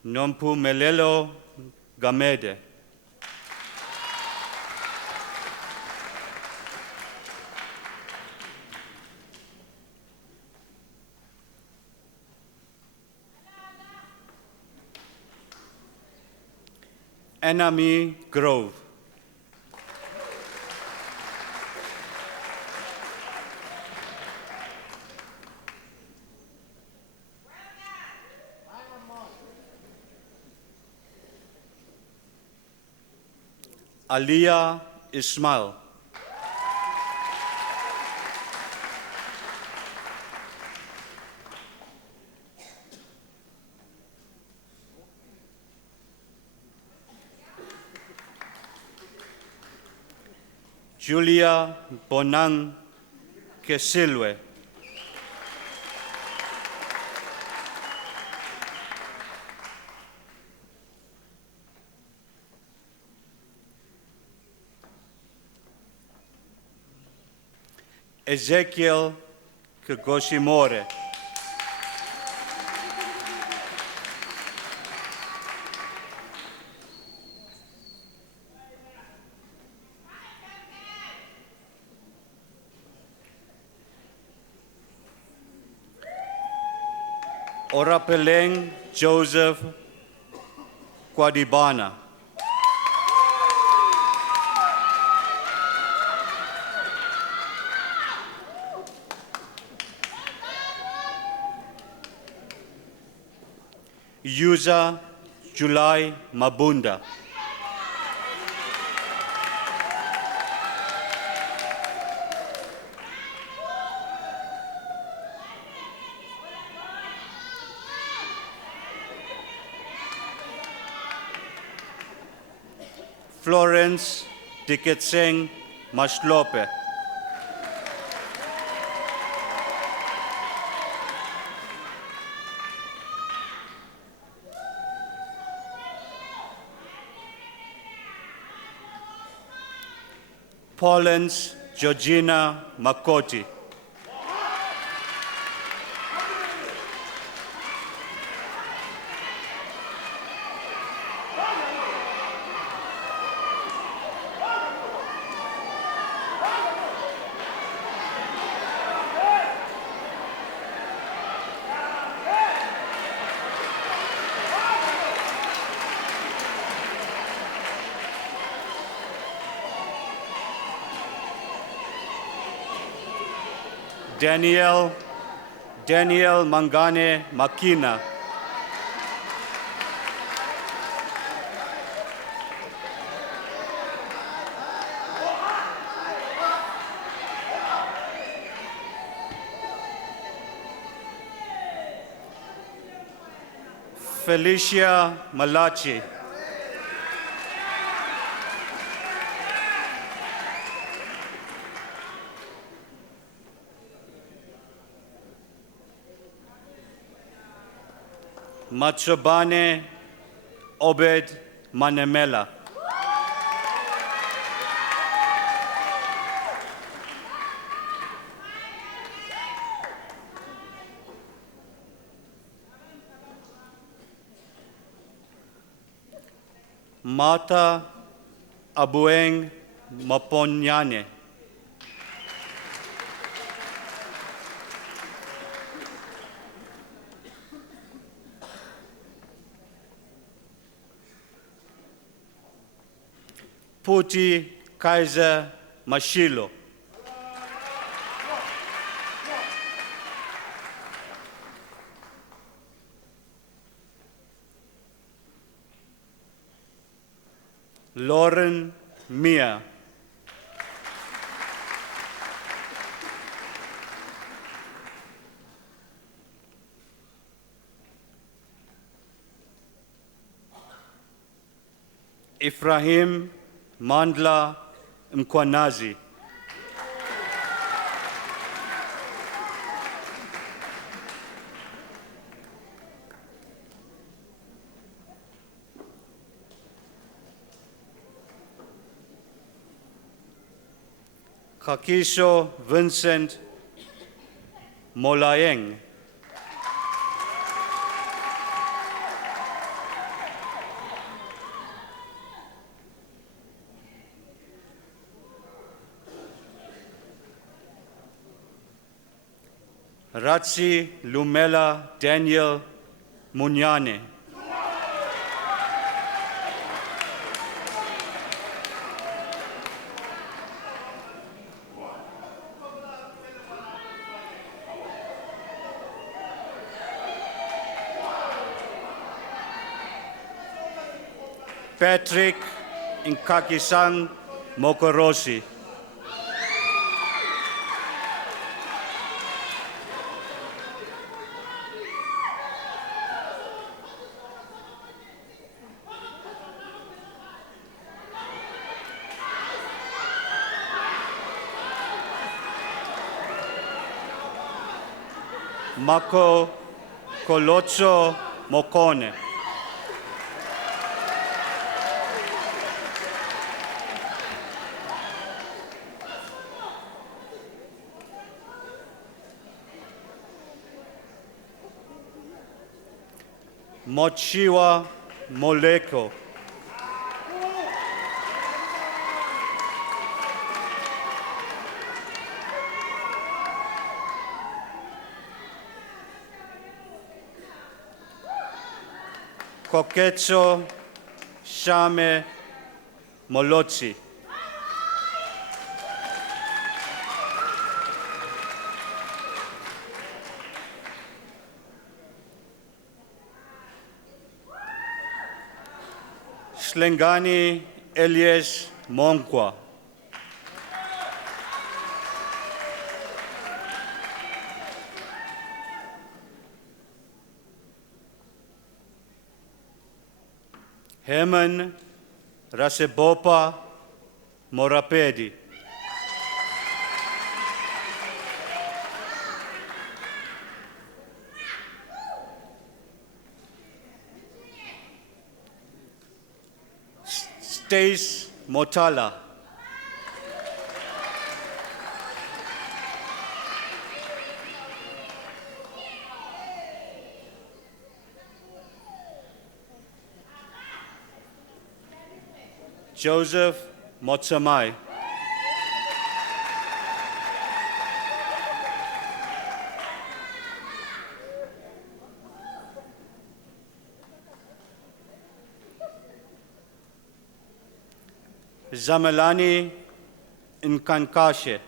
Nompumelelo Gamede. Anami Grove. Aliyah Ismail. Julia Bonang Kesilwe. Ezekiel Kegoshimore. Orapeleng Joseph Kwadibana. Yuza Julai Mabunda. Florence Diketseng Mashlope. Paulins Georgina Makoti. Daniel Mangane Makina. Felicia Malachi. Matsubane Obed Manemela. Martha Abueng Maponyane. Puti Kaiser Mashilo. Lauren Mia. Ibrahim Mandla Mkwanazi. Kakisho Vincent Molayeng. Ratsi Lumela Daniel Munyane. Patrick Nkakisang Mokorosi. Mako Kolotso Mokone. Mochiwa Moleko. Koketso Shame Molotsi. Slengani Elias Monkwa. Herman Rasebopa Morapedi. Stace Motala. Joseph Motsamai. Zamelani Nkankashe.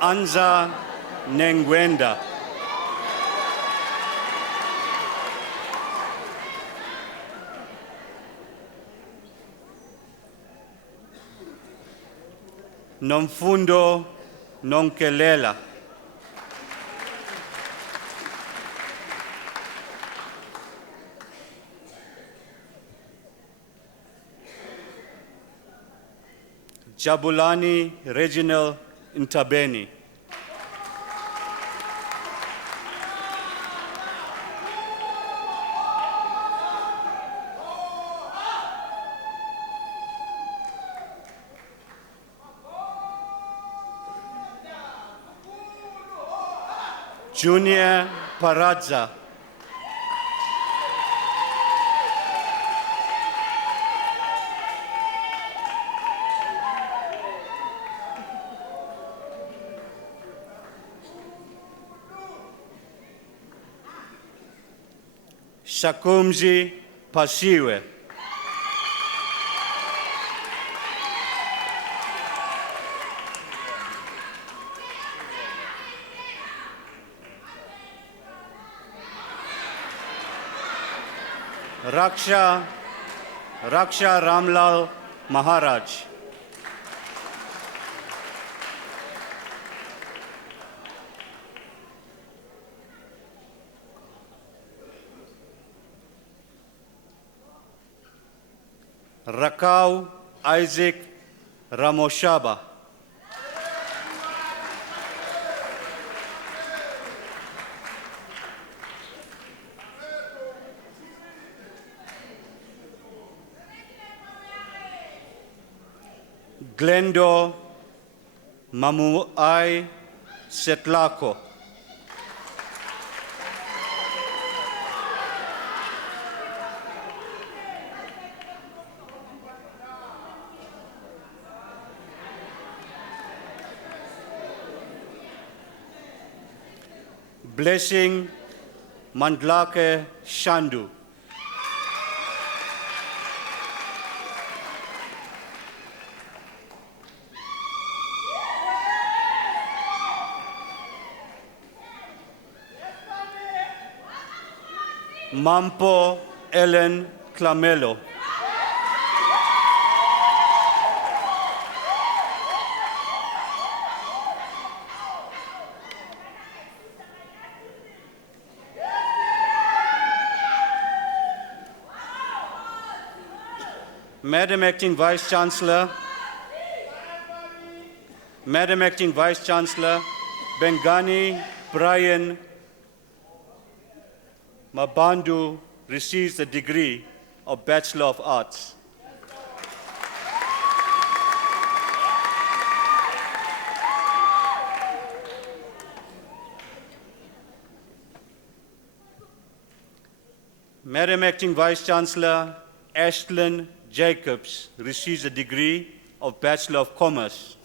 Anza Nengwenda. Nomfundo Nonkelela. Jabulani Reginald Ntabeni. Junior Paradza. Shakumji Pasiwe. Raksha Ramlal Maharaj. Rakau Isaac Ramoshaba. Glendo Mamuai Setlako. Blessing Mandlake Shandu. Mampo Ellen Clamelo. Madam Acting Vice Chancellor, Bengani Brian Mabandu receives the degree of Bachelor of Arts. Madam Acting Vice Chancellor, Ashlyn Jacobs receives a degree of Bachelor of Commerce.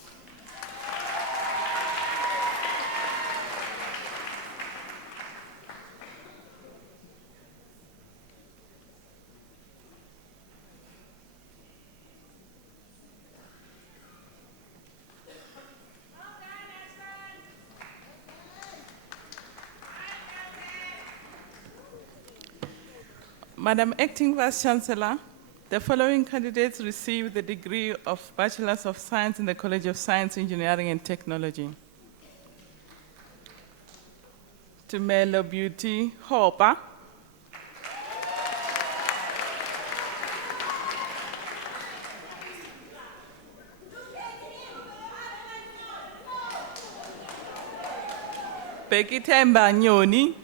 Madam Acting Vice Chancellor, the following candidates received the degree of Bachelors of Science in the College of Science, Engineering and Technology. Tumelo Beauty Hopa. Becky Temba Nyoni.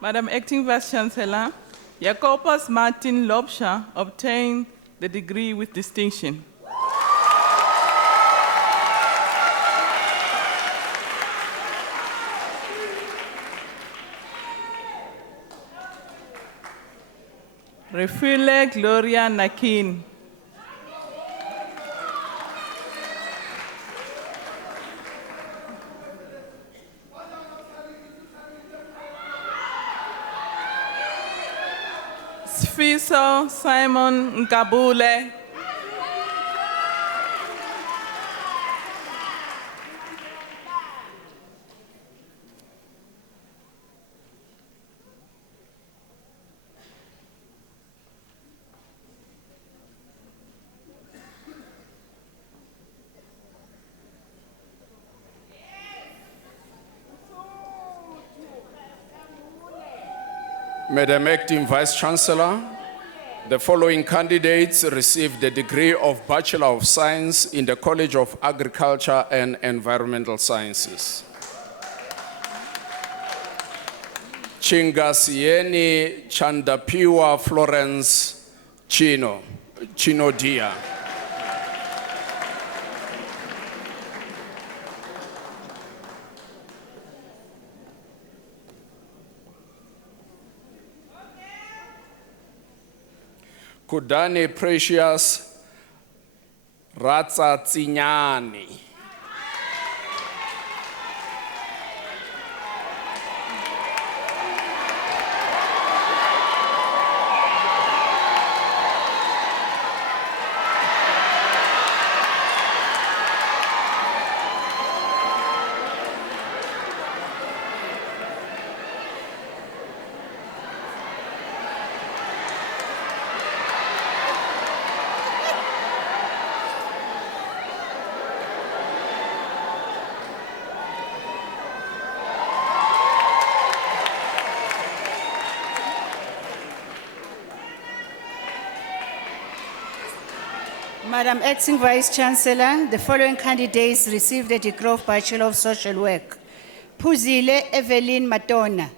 Madam Acting Vice Chancellor, Jacobus Martin Lobsha obtained the degree with distinction. Refile Gloria Nakin. Sibusiso Simon Nkabule. Madam Acting Vice-Chancellor, the following candidates received the degree of Bachelor of Science in the College of Agriculture and Environmental Sciences. Chingasieni Chandapiwa Florence Chino Dia. Kudani Precious Ratsatsinyani. Madam Acting Vice-Chancellor, the following candidates received the degree of Bachelor of Social Work. Phuzile Evelyn Matona.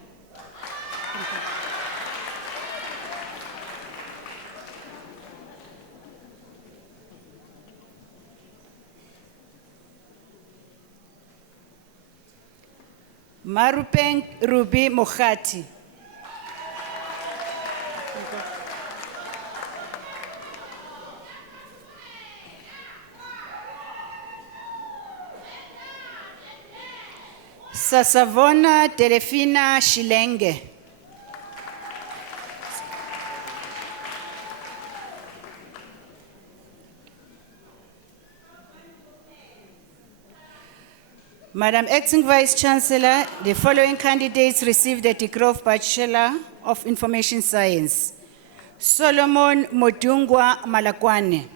Marupeng Ruby Mokhati. Sasavona Delefina Shilenge. Madam Acting Vice-Chancellor, the following candidates received the degree of Bachelor of Information Science. Solomon Modungwa Malakwane.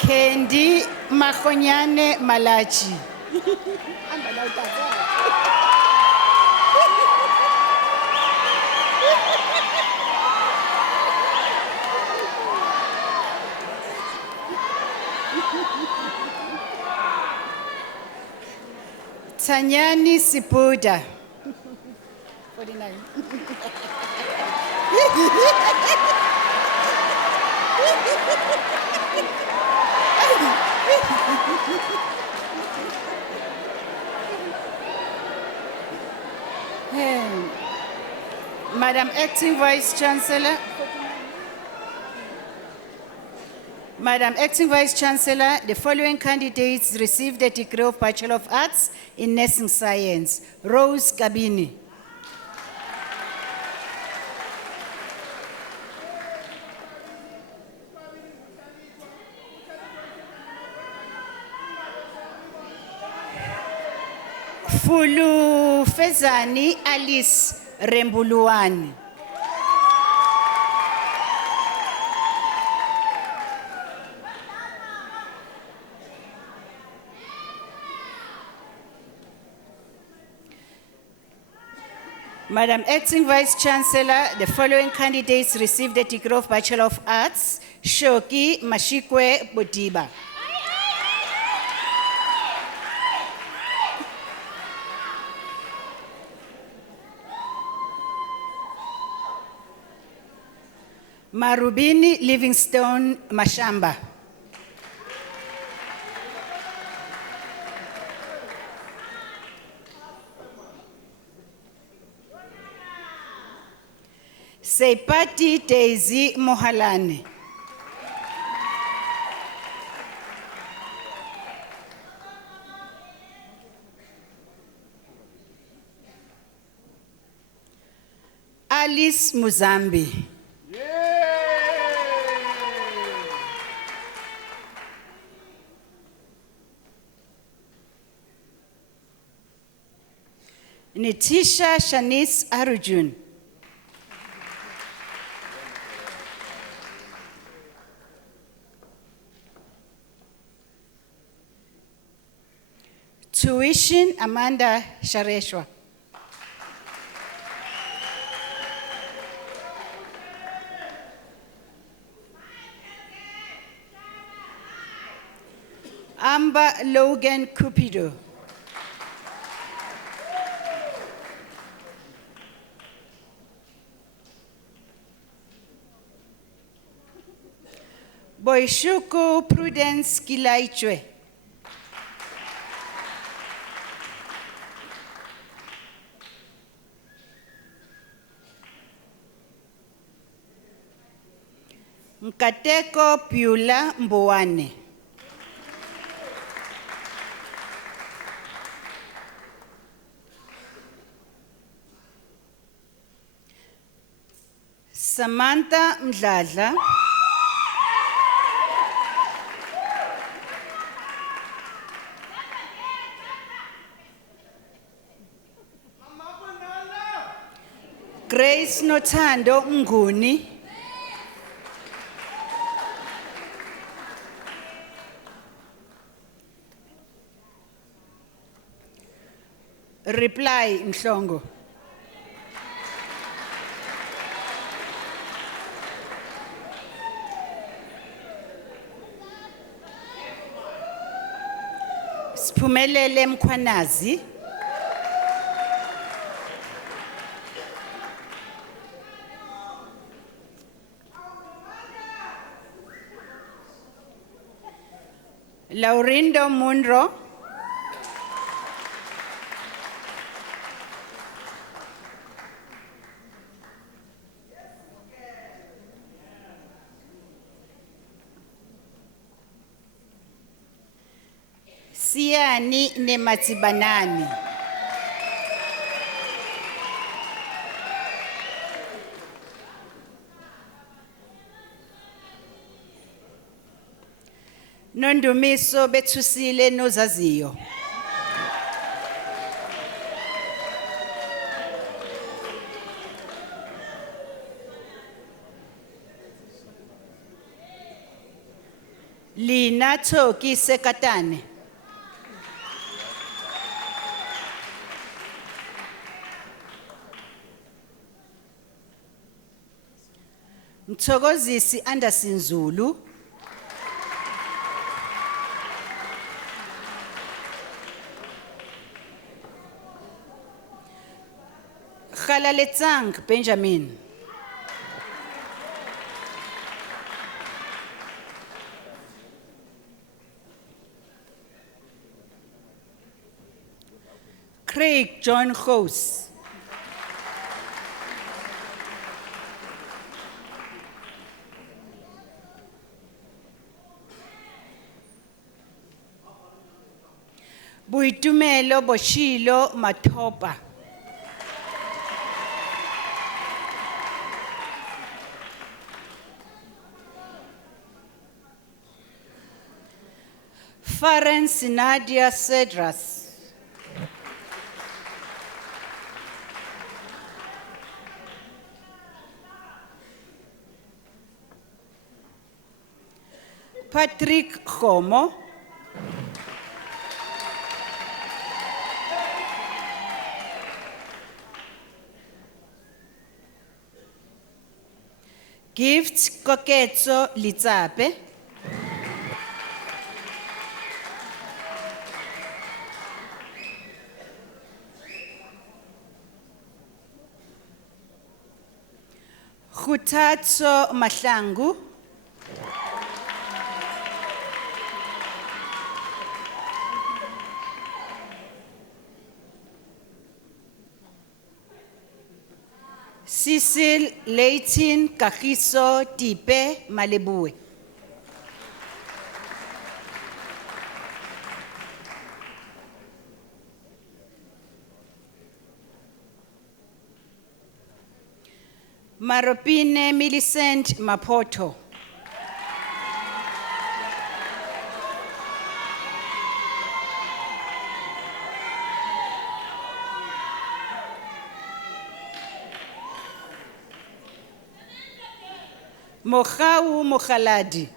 Kendi Makonyane Malachi. Tanyani Sipuda. 49. Madam Acting Vice-Chancellor, Madam Acting Vice-Chancellor, the following candidates received the degree of Bachelor of Arts in Nursing Science. Rose Kabini. Fulu Fezani Alice Rembuluani. Madam Acting Vice-Chancellor, the following candidates received the degree of Bachelor of Arts. Shoki Mashikwe Bodiba. Marubini Livingstone Mashamba. Seipati Daisy Mohalane. Alice Muzambi. Nitisha Shanice Arujun. Tuition Amanda Shareshwa. Amber Logan Cupido. Boishuku Prudence Kilaichwe. Nkateko Piula Mbowane. Samantha Mdladla. Grace Notando Nguni. Reply Mhlongo. Siphumelele Mkhwanazi. Laurindo Munro. Siani Nematsibanani. Nondumiso Betusile Nozaziyo. Lina Toki Sekatane. Mthokozisi Anderson Zulu. Khalaletsang Benjamin. Craig John House. Buitumelo Boshilo Matopa. Farens Nadia Cedras. Patrick Homo. Gift Koketso Litsape. Khutatso Mahlangu. Cecil Leighton Kagiso Tipe Malebue. Maropine Millicent Mapoto. Mokau Mokhaladi.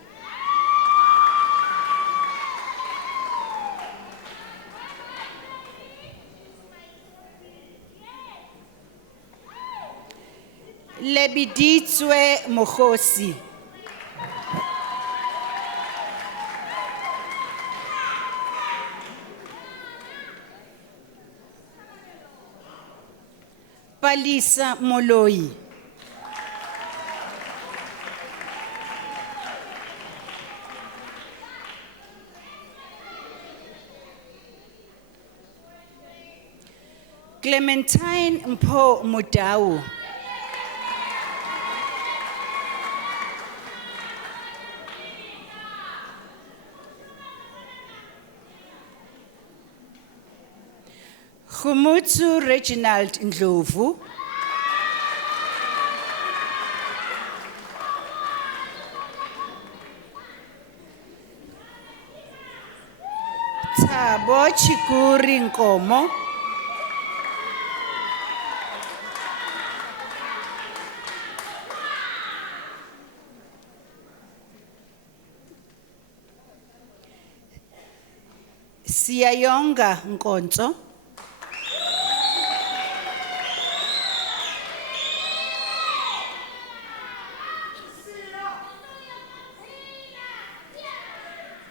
Lebiditswe Mokhosi. Palisa Moloi. Clementine Mpo Mudau. Khumutsu Reginald Ndlovu. Thabo Chikuri Nkomo. Siyayonga Nkonzo.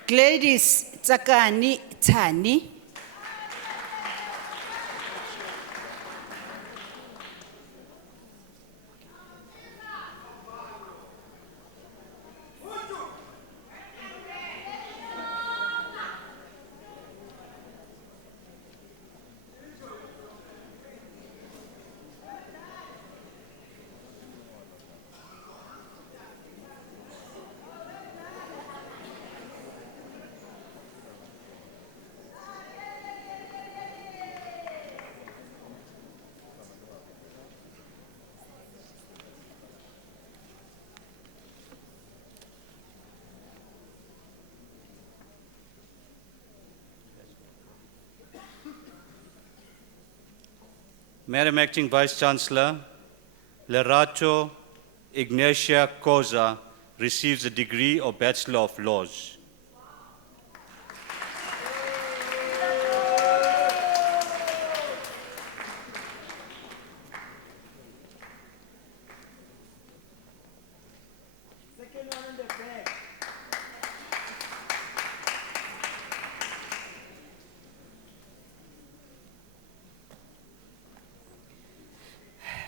Gladys Tsakani Tani. Madam Acting Vice-Chancellor, Lerato Ignacia Koza receives the degree of Bachelor of Laws.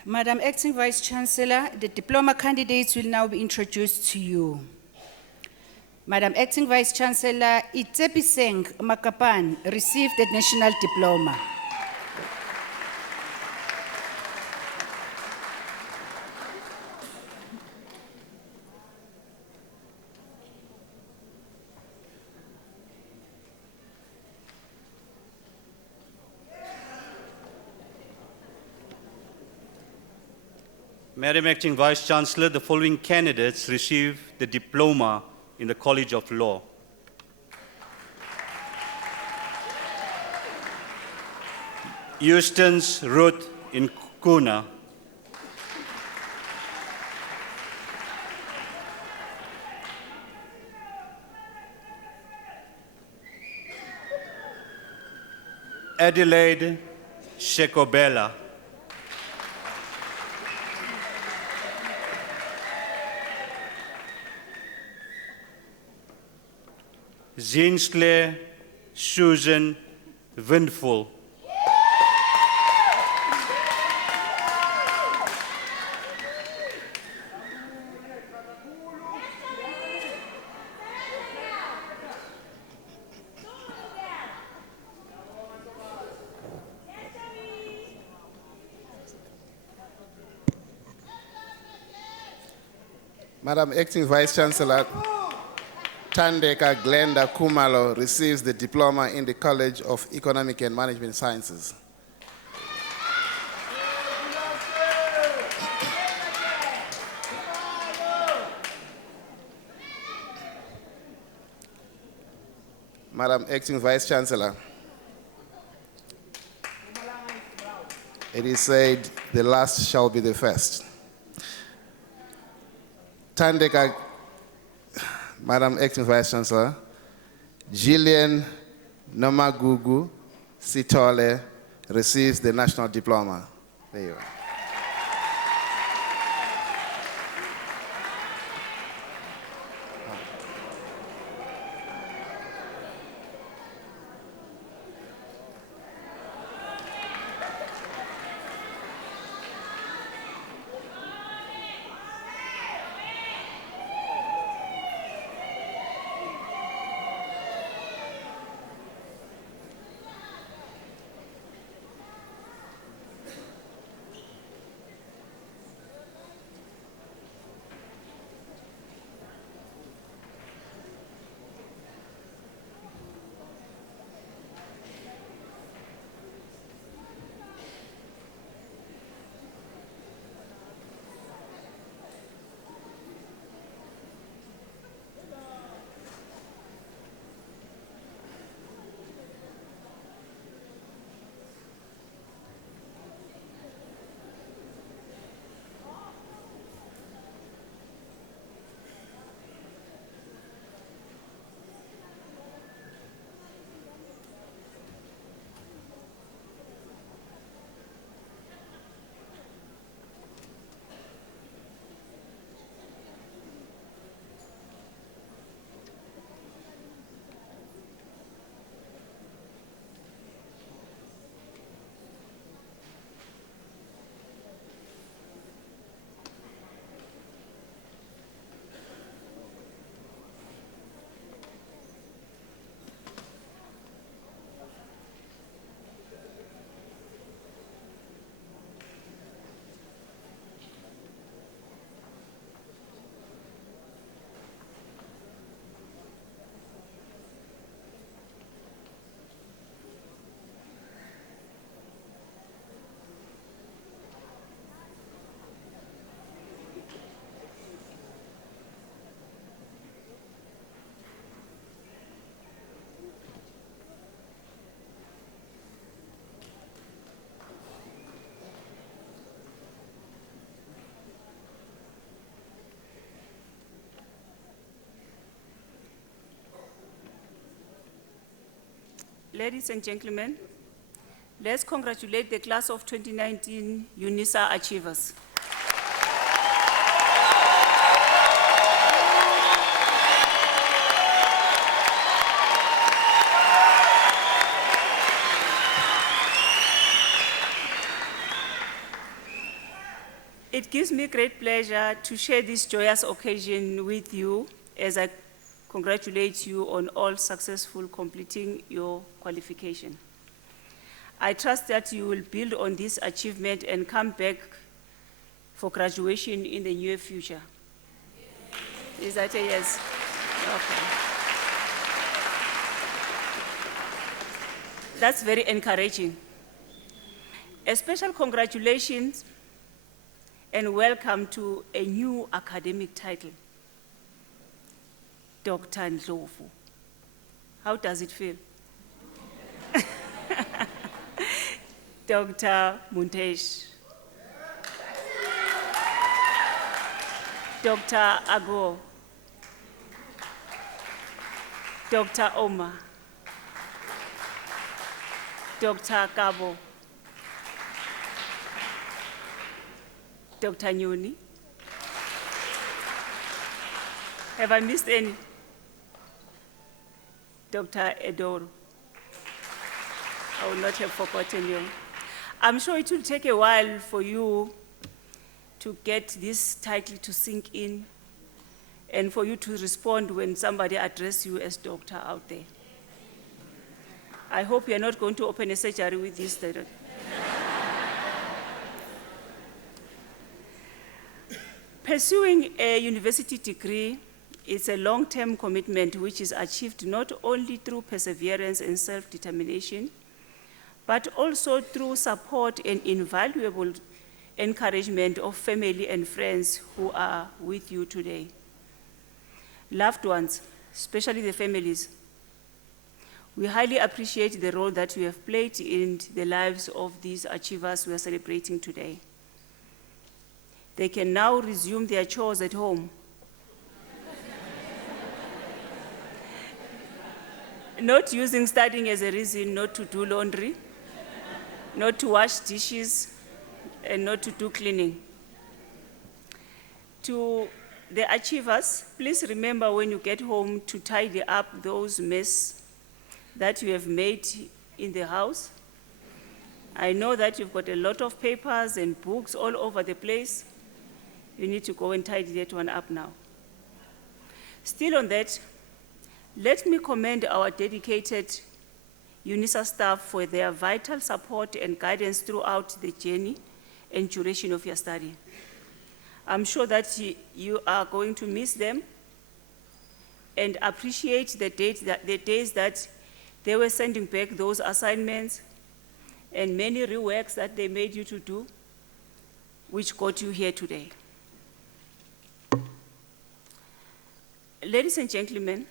Madam Acting Vice-Chancellor, the diploma candidates will now be introduced to you. Madam Acting Vice-Chancellor, Itsepiseng Makapan received the national diploma. Madam Acting Vice-Chancellor, the following candidates receive the diploma in the College of Law. Eustace Ruth Nkuna. Adelaide Shekobela. Zinsle Susan Windful. Madam Acting Vice Chancellor, Thandeka Glenda Kumalo receives the diploma in the College of Economic and Management Sciences. Madam Acting Vice Chancellor, it is said the last shall be the first. Thandeka, Madam Acting Vice Chancellor, Gillian Nomagugu Sitole receives the national diploma. There you are. Ladies and gentlemen, let's congratulate the class of 2019 Unisa achievers. It gives me great pleasure to share this joyous occasion with you as I congratulate you on all successful completing your qualification. I trust that you will build on this achievement and come back for graduation in the near future. Is that a yes? Okay. That's very encouraging. A special congratulations and welcome to a new academic title, Dr. Ndlovu. How does it feel? Dr. Montesh. Dr. Ago. Dr. Oma. Dr. Kabo. Dr. Nyoni. Have I missed any? Dr. Edoro. I will not have forgotten you. I'm sure it will take a while for you to get this title to sink in and for you to respond when somebody addresses you as doctor out there. I hope you're not going to open a surgery with this title. Pursuing a university degree is a long-term commitment which is achieved not only through perseverance and self-determination, but also through support and invaluable encouragement of family and friends who are with you today. Loved ones, especially the families, we highly appreciate the role that you have played in the lives of these achievers we are celebrating today. They can now resume their chores at home. Not using studying as a reason not to do laundry, not to wash dishes, and not to do cleaning. To the achievers, please remember when you get home to tidy up those mess that you have made in the house. I know that you've got a lot of papers and books all over the place. You need to go and tidy that one up now. Still on that, let me commend our dedicated Unisa staff for their vital support and guidance throughout the journey and duration of your study. I'm sure that you are going to miss them and appreciate the days that they were sending back those assignments and many reworks that they made you to do, which got you here today. Ladies and gentlemen,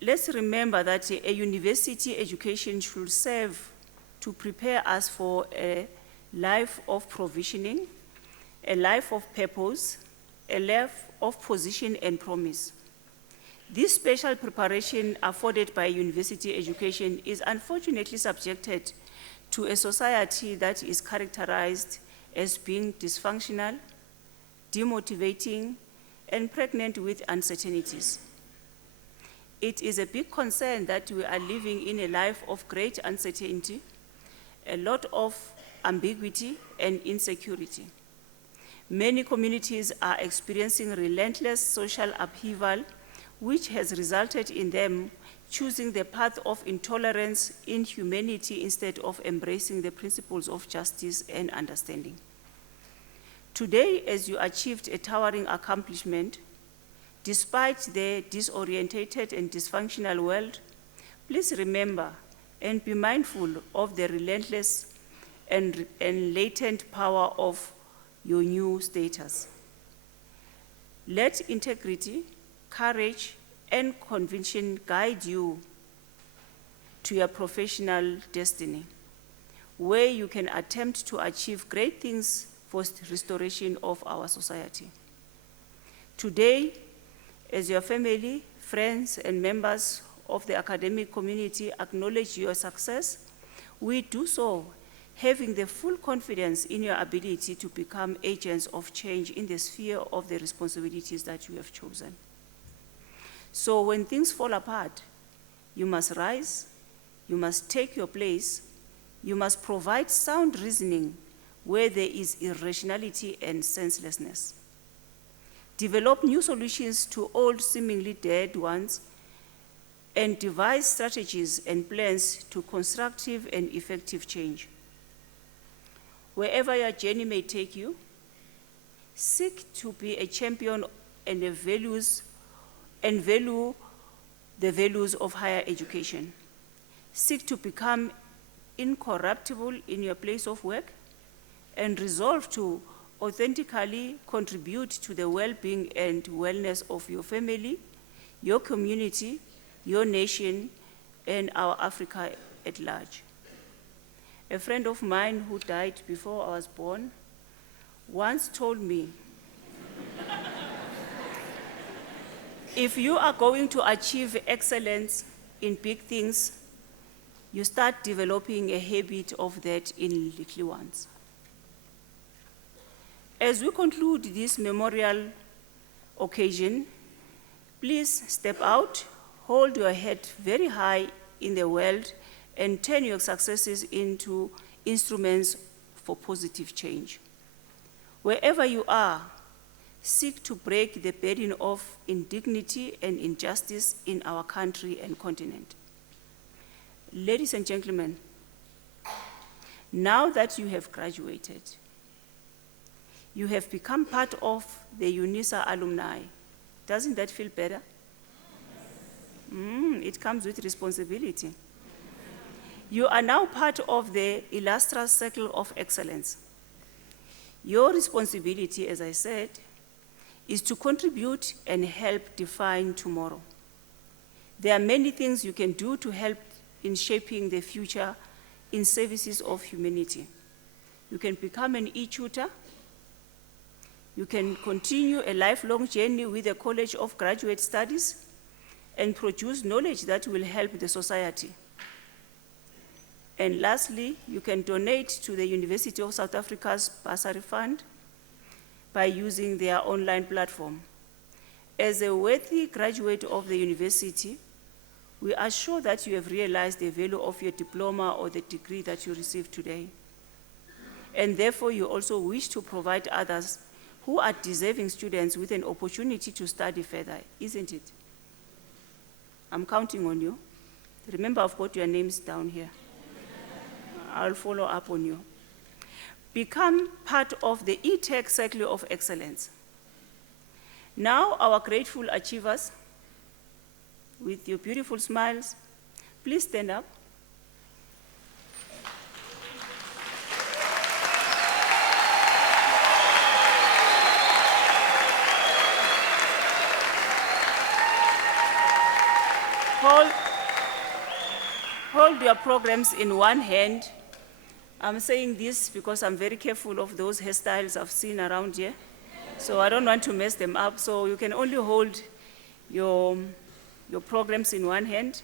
let's remember that a university education should serve to prepare us for a life of provisioning, a life of purpose, a life of position and promise. This special preparation afforded by university education is unfortunately subjected to a society that is characterized as being dysfunctional, demotivating, and pregnant with uncertainties. It is a big concern that we are living in a life of great uncertainty, a lot of ambiguity and insecurity. Many communities are experiencing relentless social upheaval, which has resulted in them choosing the path of intolerance, inhumanity, instead of embracing the principles of justice and understanding. Today, as you achieved a towering accomplishment, despite the disorientated and dysfunctional world, please remember and be mindful of the relentless and latent power of your new status. Let integrity, courage, and conviction guide you to your professional destiny, where you can attempt to achieve great things for restoration of our society. Today, as your family, friends, and members of the academic community acknowledge your success, we do so having the full confidence in your ability to become agents of change in the sphere of the responsibilities that you have chosen. So when things fall apart, you must rise, you must take your place, you must provide sound reasoning where there is irrationality and senselessness. Develop new solutions to old, seemingly dead ones, and devise strategies and plans to constructive and effective change. Wherever your journey may take you, seek to be a champion and value the values of higher education. Seek to become incorruptible in your place of work, and resolve to authentically contribute to the well-being and wellness of your family, your community, your nation, and our Africa at large. A friend of mine who died before I was born once told me, if you are going to achieve excellence in big things, you start developing a habit of that in little ones. As we conclude this memorial occasion, please step out, hold your head very high in the world, and turn your successes into instruments for positive change. Wherever you are, seek to break the burden of indignity and injustice in our country and continent. Ladies and gentlemen, now that you have graduated, You have become part of the Unisa alumni. Doesn't that feel better? It comes with responsibility. You are now part of the illustrious circle of excellence. Your responsibility, as I said, is to contribute and help define tomorrow. There are many things you can do to help in shaping the future in services of humanity. You can become an e-tutor. You can continue a lifelong journey with the College of Graduate Studies and produce knowledge that will help the society. And lastly, you can donate to the University of South Africa's bursary fund by using their online platform. As a worthy graduate of the university, we are sure that you have realized the value of your diploma or the degree that you received today. And therefore, you also wish to provide others who are deserving students with an opportunity to study further, isn't it? I'm counting on you. Remember, I've got your names down here. I'll follow up on you. Become part of the e-tech circle of excellence. Now, our grateful achievers, with your beautiful smiles, please stand up. Hold your programs in one hand. I'm saying this because I'm very careful of those hairstyles I've seen around here. So I don't want to mess them up. So you can only hold your programs in one hand.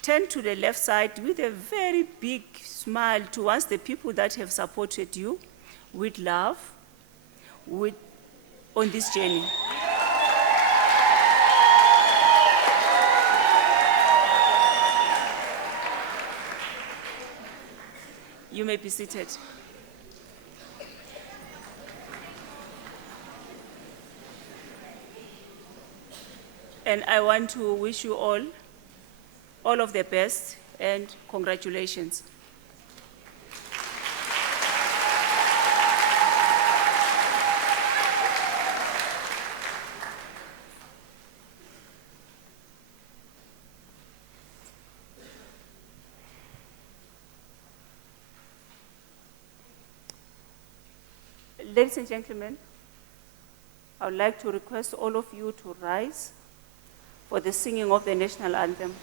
Turn to the left side with a very big smile towards the people that have supported you with love on this journey. You may be seated. And I want to wish you all of the best and congratulations. Ladies and gentlemen, I would like to request all of you to rise for the singing of the national anthem.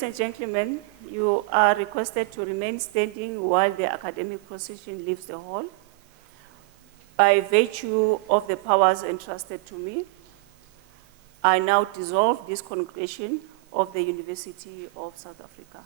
Ladies and gentlemen, you are requested to remain standing while the academic procession leaves the hall. By virtue of the powers entrusted to me, I now dissolve this congregation of the University of South Africa.